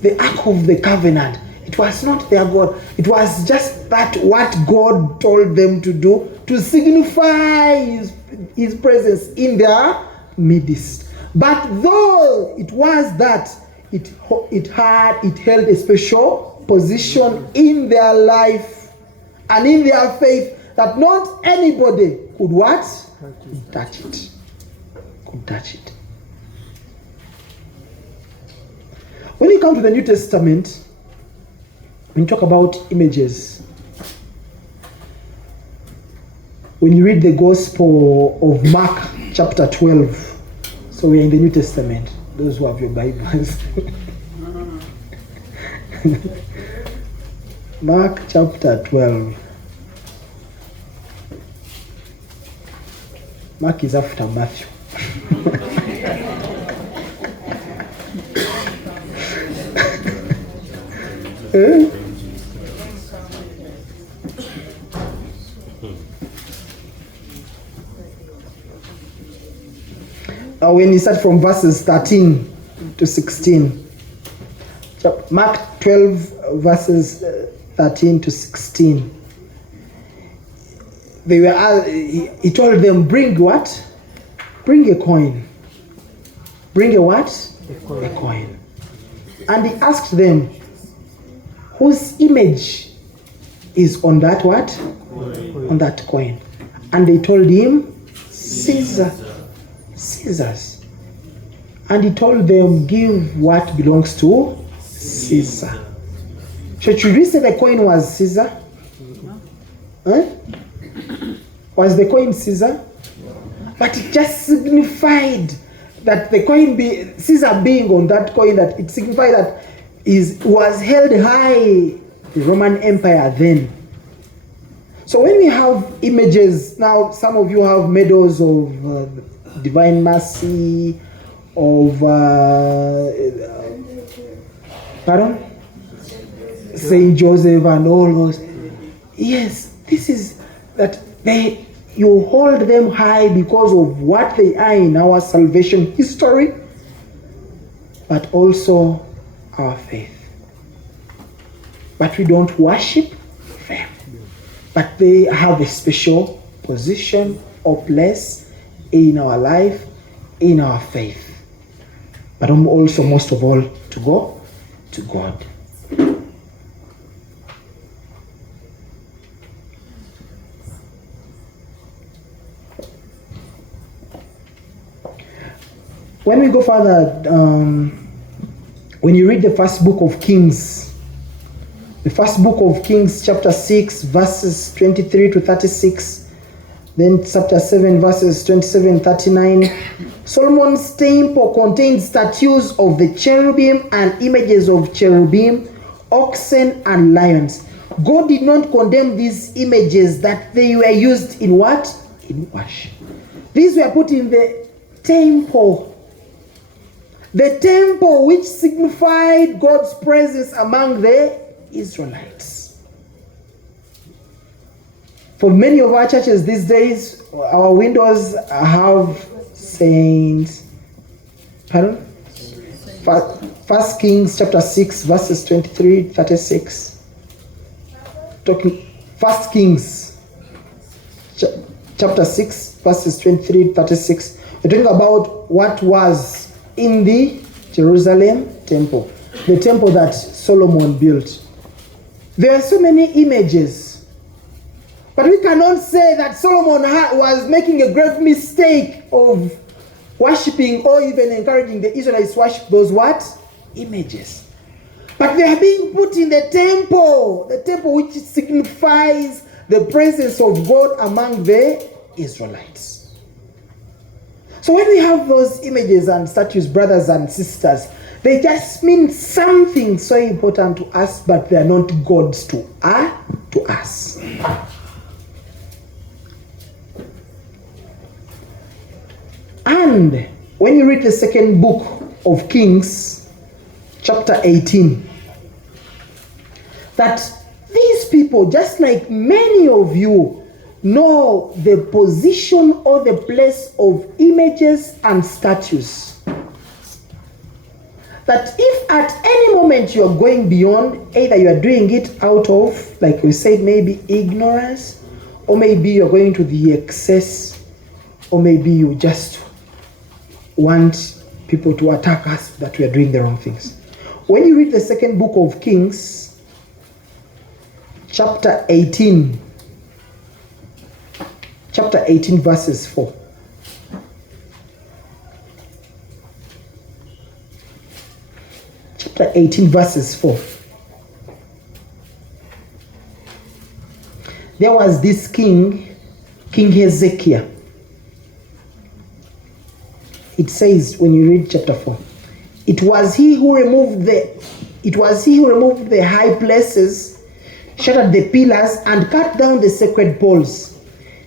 The Ark of the Covenant, it was not their God. It was just that what God told them to do to signify his presence in their midst. But though it was that, it held a special position in their life and in their faith that not anybody could what? Could touch it. Could touch it. When you come to the New Testament, when you talk about images, when you read the Gospel of Mark chapter 12, so we are in the New Testament, those who have your Bibles. Mark chapter 12. Mark is after Matthew. When you start from verses 13 to 16. Mark 12 verses 13 to 16. He told them, bring what? Bring a coin. Bring a what? A coin. And he asked them, whose image is on that what? Coin. On that coin. And they told him, Caesar's. And he told them, give what belongs to Caesar. So should we say the coin was Caesar? Huh? Was the coin Caesar? But it just signified that the coin Caesar being on that coin, that it signified that was held high, the Roman Empire then. So when we have images, now some of you have medals of Divine Mercy, of Saint Joseph and all those. Yes, this is that you hold them high because of what they are in our salvation history, but also our faith. But we don't worship them. But they have a special position or place in our life, in our faith. But also, most of all, to go to God. When we go further, When you read the first book of Kings, chapter 6, verses 23 to 36, then chapter 7, verses 27 to 39, Solomon's temple contains statues of the cherubim and images of cherubim, oxen, and lions. God did not condemn these images that they were used in what? In worship. These were put in the temple. The temple which signified God's presence among the Israelites. For many of our churches these days, our windows have sayings. Pardon? First Kings chapter 6, verses 23, 36. Talking First Kings chapter 6, verses 23, 36. We're talking about what was in the Jerusalem temple, the temple that Solomon built. There are so many images, but we cannot say that Solomon was making a grave mistake of worshipping or even encouraging the Israelites to worship those what? Images. But they are being put in the temple which signifies the presence of God among the Israelites. So when we have those images and statues, brothers and sisters, they just mean something so important to us, but they are not gods to us. And when you read the second book of Kings, chapter 18, that these people, just like many of you, know the position or the place of images and statues. That if at any moment you are going beyond, either you are doing it out of, like we said, maybe ignorance, or maybe you're going to the excess, or maybe you just want people to attack us that we are doing the wrong things. When you read the second book of Kings, chapter 18, verses 4. Chapter 18, verses 4. There was this king, King Hezekiah. It says, when you read chapter 4, it was he who removed the high places, shattered the pillars, and cut down the sacred poles.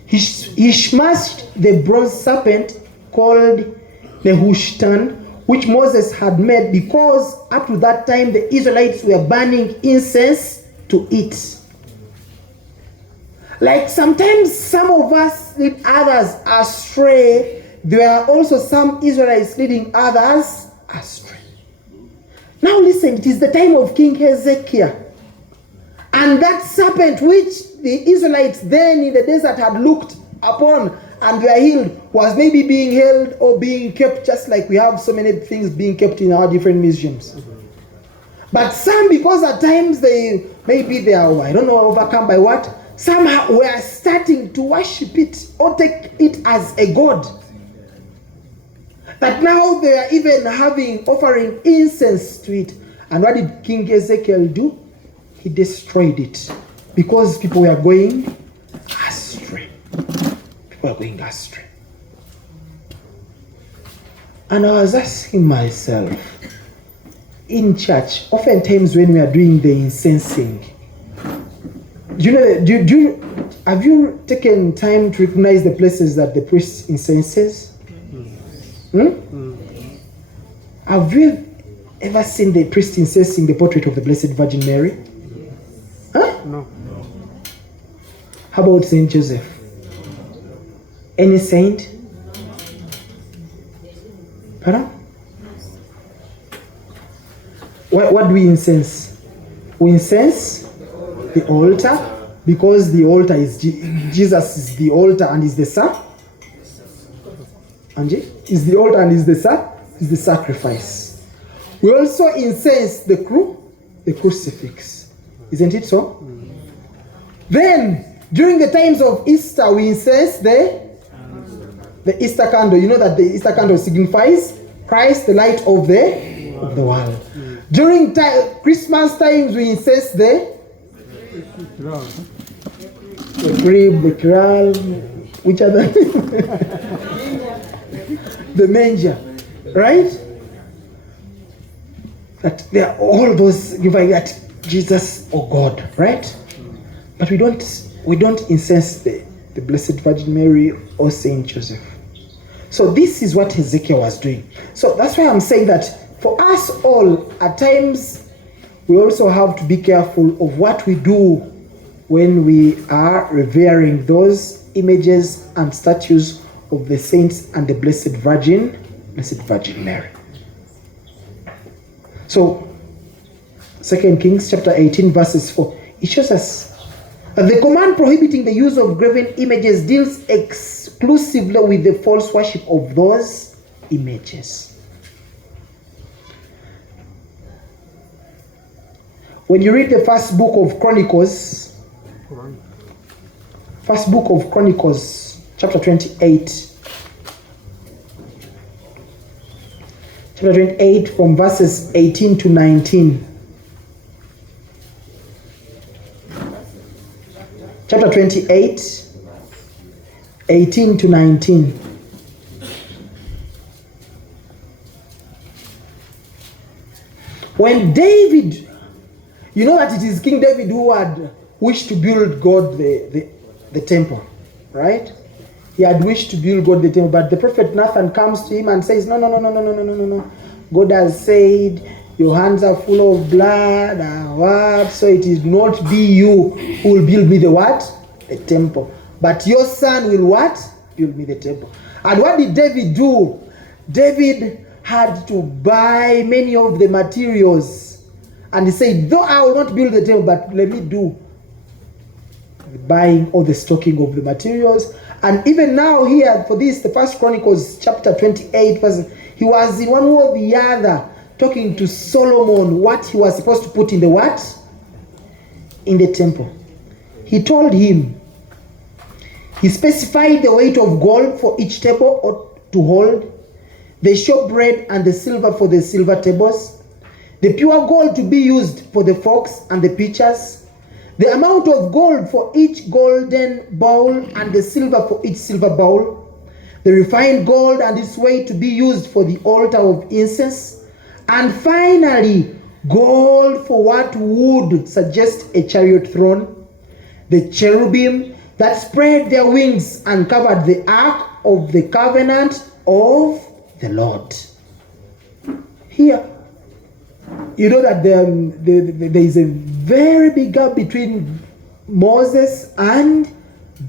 He smashed the bronze serpent called Nehushtan, which Moses had made, because up to that time the Israelites were burning incense to it. Like sometimes some of us lead others astray, there are also some Israelites leading others astray. Now listen, it is the time of King Hezekiah. And that serpent which the Israelites then in the desert had looked upon and were healed was maybe being held or being kept, just like we have so many things being kept in our different museums. But some, because at times they are, I don't know, overcome by what? Some were starting to worship it or take it as a god. That now they are even offering incense to it. And what did King Ezekiel do? He destroyed it because people were going astray. People were going astray. And I was asking myself, in church, oftentimes when we are doing the incensing, have you taken time to recognize the places that the priest incenses? Have you ever seen the priest incensing the portrait of the Blessed Virgin Mary? Huh? No. How about Saint Joseph? Any saint? Pardon? What do we incense? We incense the altar, because the altar is Jesus is the altar and is the is the altar and is the sacrifice. We also incense the crucifix. Isn't it so? Then, during the times of Easter, we incense the Easter candle. You know that the Easter candle signifies Christ, the light of the of the world. During Christmas times, we incense the crib, the corral, which other? The manger, right? That there are all those giving that Jesus or God, right? But we don't incense the Blessed Virgin Mary or Saint Joseph. So this is what Ezekiel was doing. So that's why I'm saying that for us all, at times, we also have to be careful of what we do when we are revering those images and statues of the saints and the Blessed Virgin Mary. So, 2 Kings chapter 18 verses 4, it shows us that the command prohibiting the use of graven images deals exclusively with the false worship of those images. When you read the first book of Chronicles, chapter 28, from verses 18 to 19. Chapter 28, 18 to 19. When David, you know that it is King David who had wished to build God the temple, right? He had wished to build God the temple, but the prophet Nathan comes to him and says, no. God has said, your hands are full of blood, so it is not be you who will build me the what? The temple. But your son will what? Build me the temple. And what did David do? David had to buy many of the materials. And he said, though I will not build the temple, but let me do the buying or the stocking of the materials. And even now here, for this, the First Chronicles chapter 28, he was in one way or the other talking to Solomon what he was supposed to put in the what? In the temple. He told him, he specified the weight of gold for each table to hold, the showbread and the silver for the silver tables, the pure gold to be used for the forks and the pitchers, the amount of gold for each golden bowl and the silver for each silver bowl, the refined gold and its weight to be used for the altar of incense, and finally, gold for what would suggest a chariot throne, the cherubim that spread their wings and covered the ark of the covenant of the Lord. Here, you know that there is a very big gap between Moses and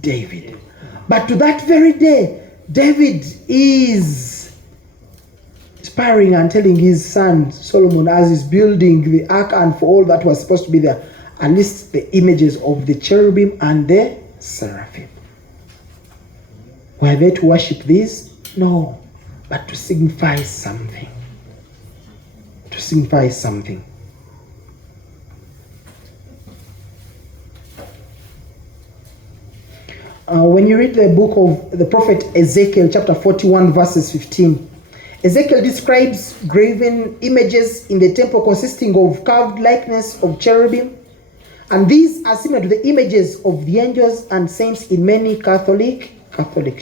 David. But to that very day, David is inspiring and telling his son Solomon, as he's building the ark and for all that was supposed to be there, at least the images of the cherubim and the seraphim. Were they to worship these? No, but to signify something. To signify something. When you read the book of the prophet Ezekiel, chapter 41, verses 15, Ezekiel describes graven images in the temple consisting of carved likeness of cherubim, and these are similar to the images of the angels and saints in many Catholic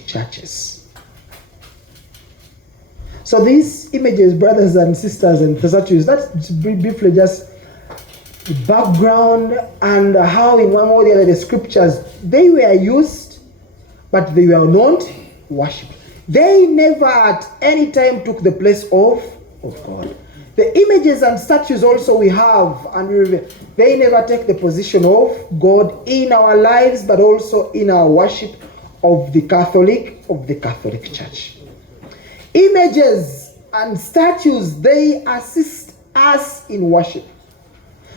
churches. So these images, brothers and sisters and statues, that's briefly just the background and how in one way or the other the scriptures, they were used, but they were not worshipped. They never at any time took the place of God. The images and statues also we have, and they never take the position of God in our lives, but also in our worship of the Catholic Church. Images and statues, they assist us in worship.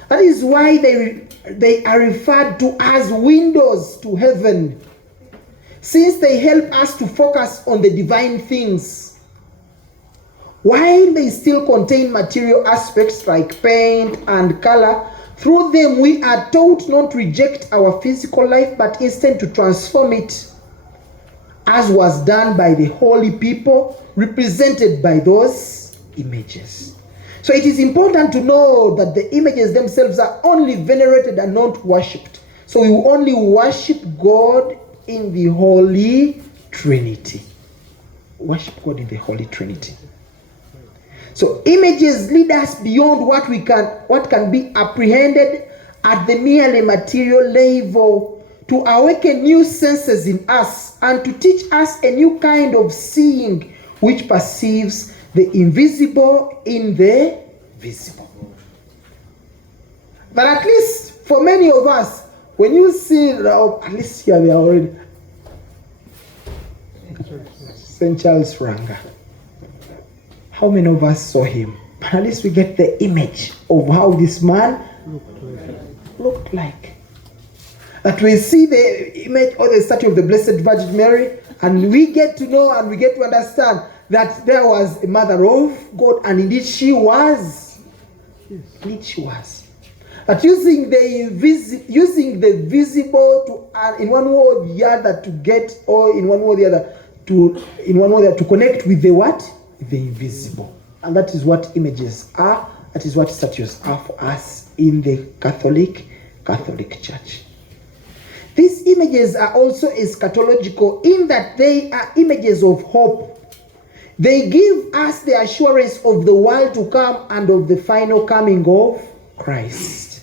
That is why they are referred to as windows to heaven, since they help us to focus on the divine things. While they still contain material aspects like paint and color, through them we are taught not to reject our physical life, but instead to transform it, as was done by the holy people represented by those images. So it is important to know that the images themselves are only venerated and not worshipped. So we only worship God in the Holy Trinity. Worship God in the Holy Trinity. So images lead us beyond what can be apprehended at the merely material level, to awaken new senses in us and to teach us a new kind of seeing which perceives the invisible in the visible. But at least for many of us, when you see, at least here they are already, St. Charles Ranga. How many of us saw him? But at least we get the image of how this man looked like. That we see the image or the statue of the Blessed Virgin Mary, and we get to know and we get to understand that there was a mother of God, and indeed she was. Indeed she was. But using the visible to, in one way or the other, to get, or in one way or the other, to connect with the what? The invisible. And that is what images are. That is what statues are for us in the Catholic Church. These images are also eschatological in that they are images of hope. They give us the assurance of the world to come and of the final coming of Christ.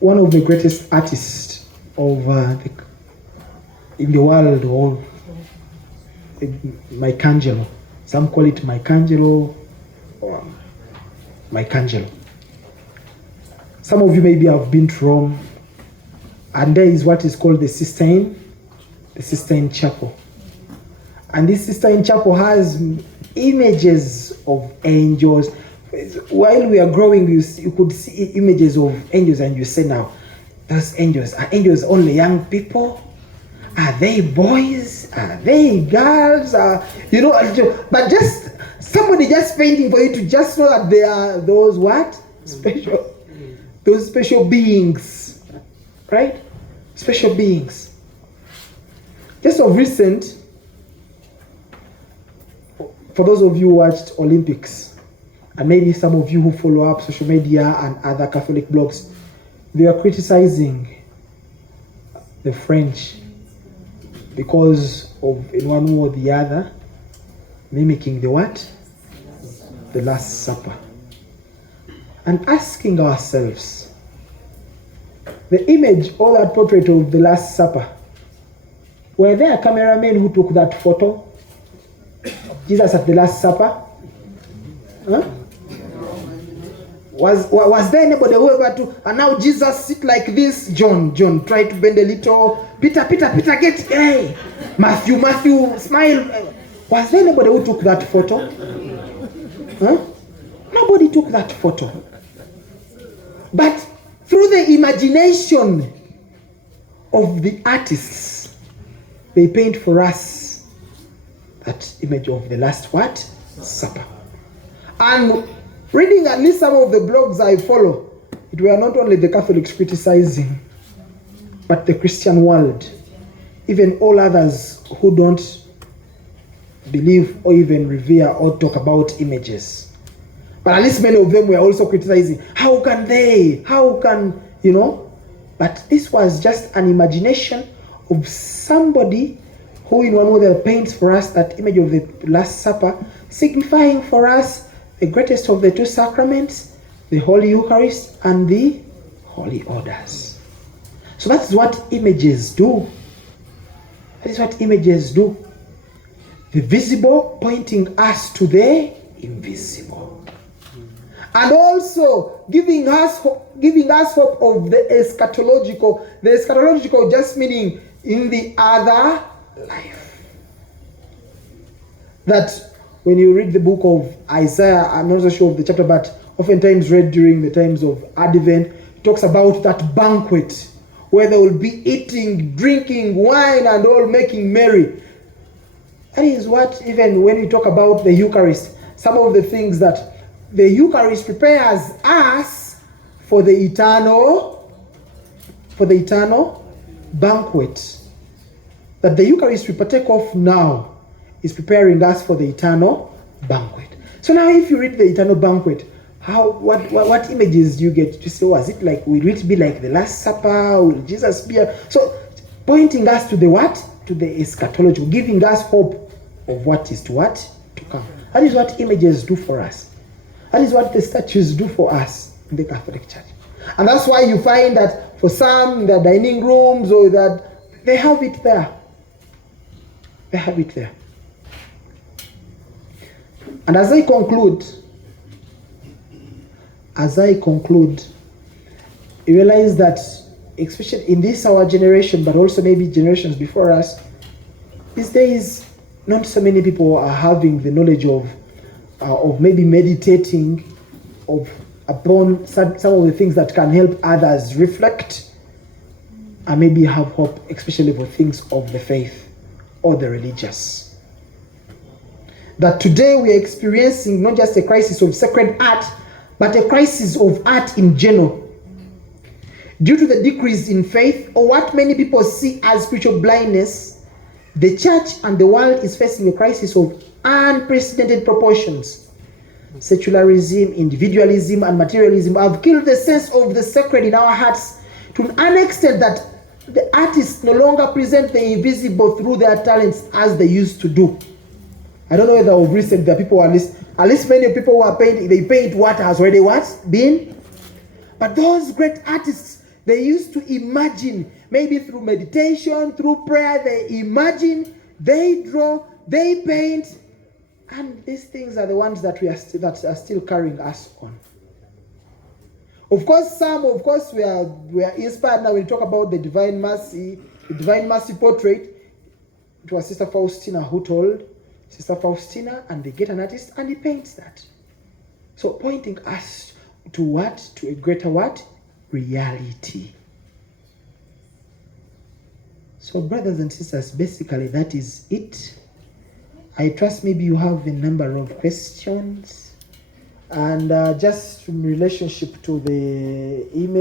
One of the greatest artists in the world, or Michelangelo. Some call it Michelangelo or Michelangelo. Some of you maybe have been to Rome, and there is what is called the Sistine Chapel. And this Sistine Chapel has images of angels. While we are growing, you could see images of angels, and you say, now, those angels, are angels only young people? Are they boys? Are they girls? But just somebody just painting for you to just know that they are those what? Those special beings. Right? Special beings. Just of recent, for those of you who watched Olympics, and maybe some of you who follow up social media and other Catholic blogs, they are criticizing the French because of, in one way or the other, mimicking the what? The Last Supper. And asking ourselves, the image or that portrait of the Last Supper, were there cameramen who took that photo? Jesus at the Last Supper? Huh? Was there anybody who ever took, and now Jesus sit like this? John, try to bend a little. Peter, get, hey. Matthew, smile. Was there anybody who took that photo? Huh? Nobody took that photo. But through the imagination of the artists, they paint for us that image of the Last what? Supper. And reading at least some of the blogs I follow, it were not only the Catholics criticizing, but the Christian world, even all others who don't believe or even revere or talk about images. But at least many of them were also criticizing, how can, but this was just an imagination of somebody who in one way paints for us that image of the Last Supper, signifying for us the greatest of the two sacraments, the Holy Eucharist and the Holy Orders. So that's what images do. That is what images do. The visible pointing us to the invisible. And also giving us hope of the eschatological. The eschatological just meaning in the other life. That when you read the book of Isaiah, I'm not so sure of the chapter, but oftentimes read during the times of Advent, it talks about that banquet where they will be eating, drinking wine and all, making merry. That is what, even when we talk about the Eucharist, some of the things that the Eucharist prepares us for the eternal banquet. That the Eucharist we partake of now, is preparing us for the eternal banquet. So now if you read the eternal banquet, what images do you get to say? Was it like, will it be like the Last Supper? Will Jesus be so pointing us to the what? To the eschatology, giving us hope of what is to come. That is what images do for us. That is what the statues do for us in the Catholic Church. And that's why you find that for some in the dining rooms or that they have it there. They have it there. And as I conclude, you realize that, especially in this our generation, but also maybe generations before us, these days, not so many people are having the knowledge of maybe meditating upon some of the things that can help others reflect and maybe have hope, especially for things of the faith or the religious. That today we are experiencing not just a crisis of sacred art, but a crisis of art in general. Due to the decrease in faith, or what many people see as spiritual blindness, the church and the world is facing a crisis of unprecedented proportions. Secularism, individualism, and materialism have killed the sense of the sacred in our hearts to an extent that the artists no longer present the invisible through their talents as they used to do. I don't know whether of recent there are people, at least many people who are painting, they paint what has already been. But those great artists, they used to imagine, maybe through meditation, through prayer, they imagine, they draw, they paint, and these things are the ones that are still carrying us on. Of course, we are inspired now when we talk about the Divine Mercy portrait. It was Sister Faustina who told Sister Faustina, and they get an artist and he paints that. So pointing us to what? To a greater what? Reality. So brothers and sisters, basically that is it. I trust maybe you have a number of questions. And just in relationship to the email,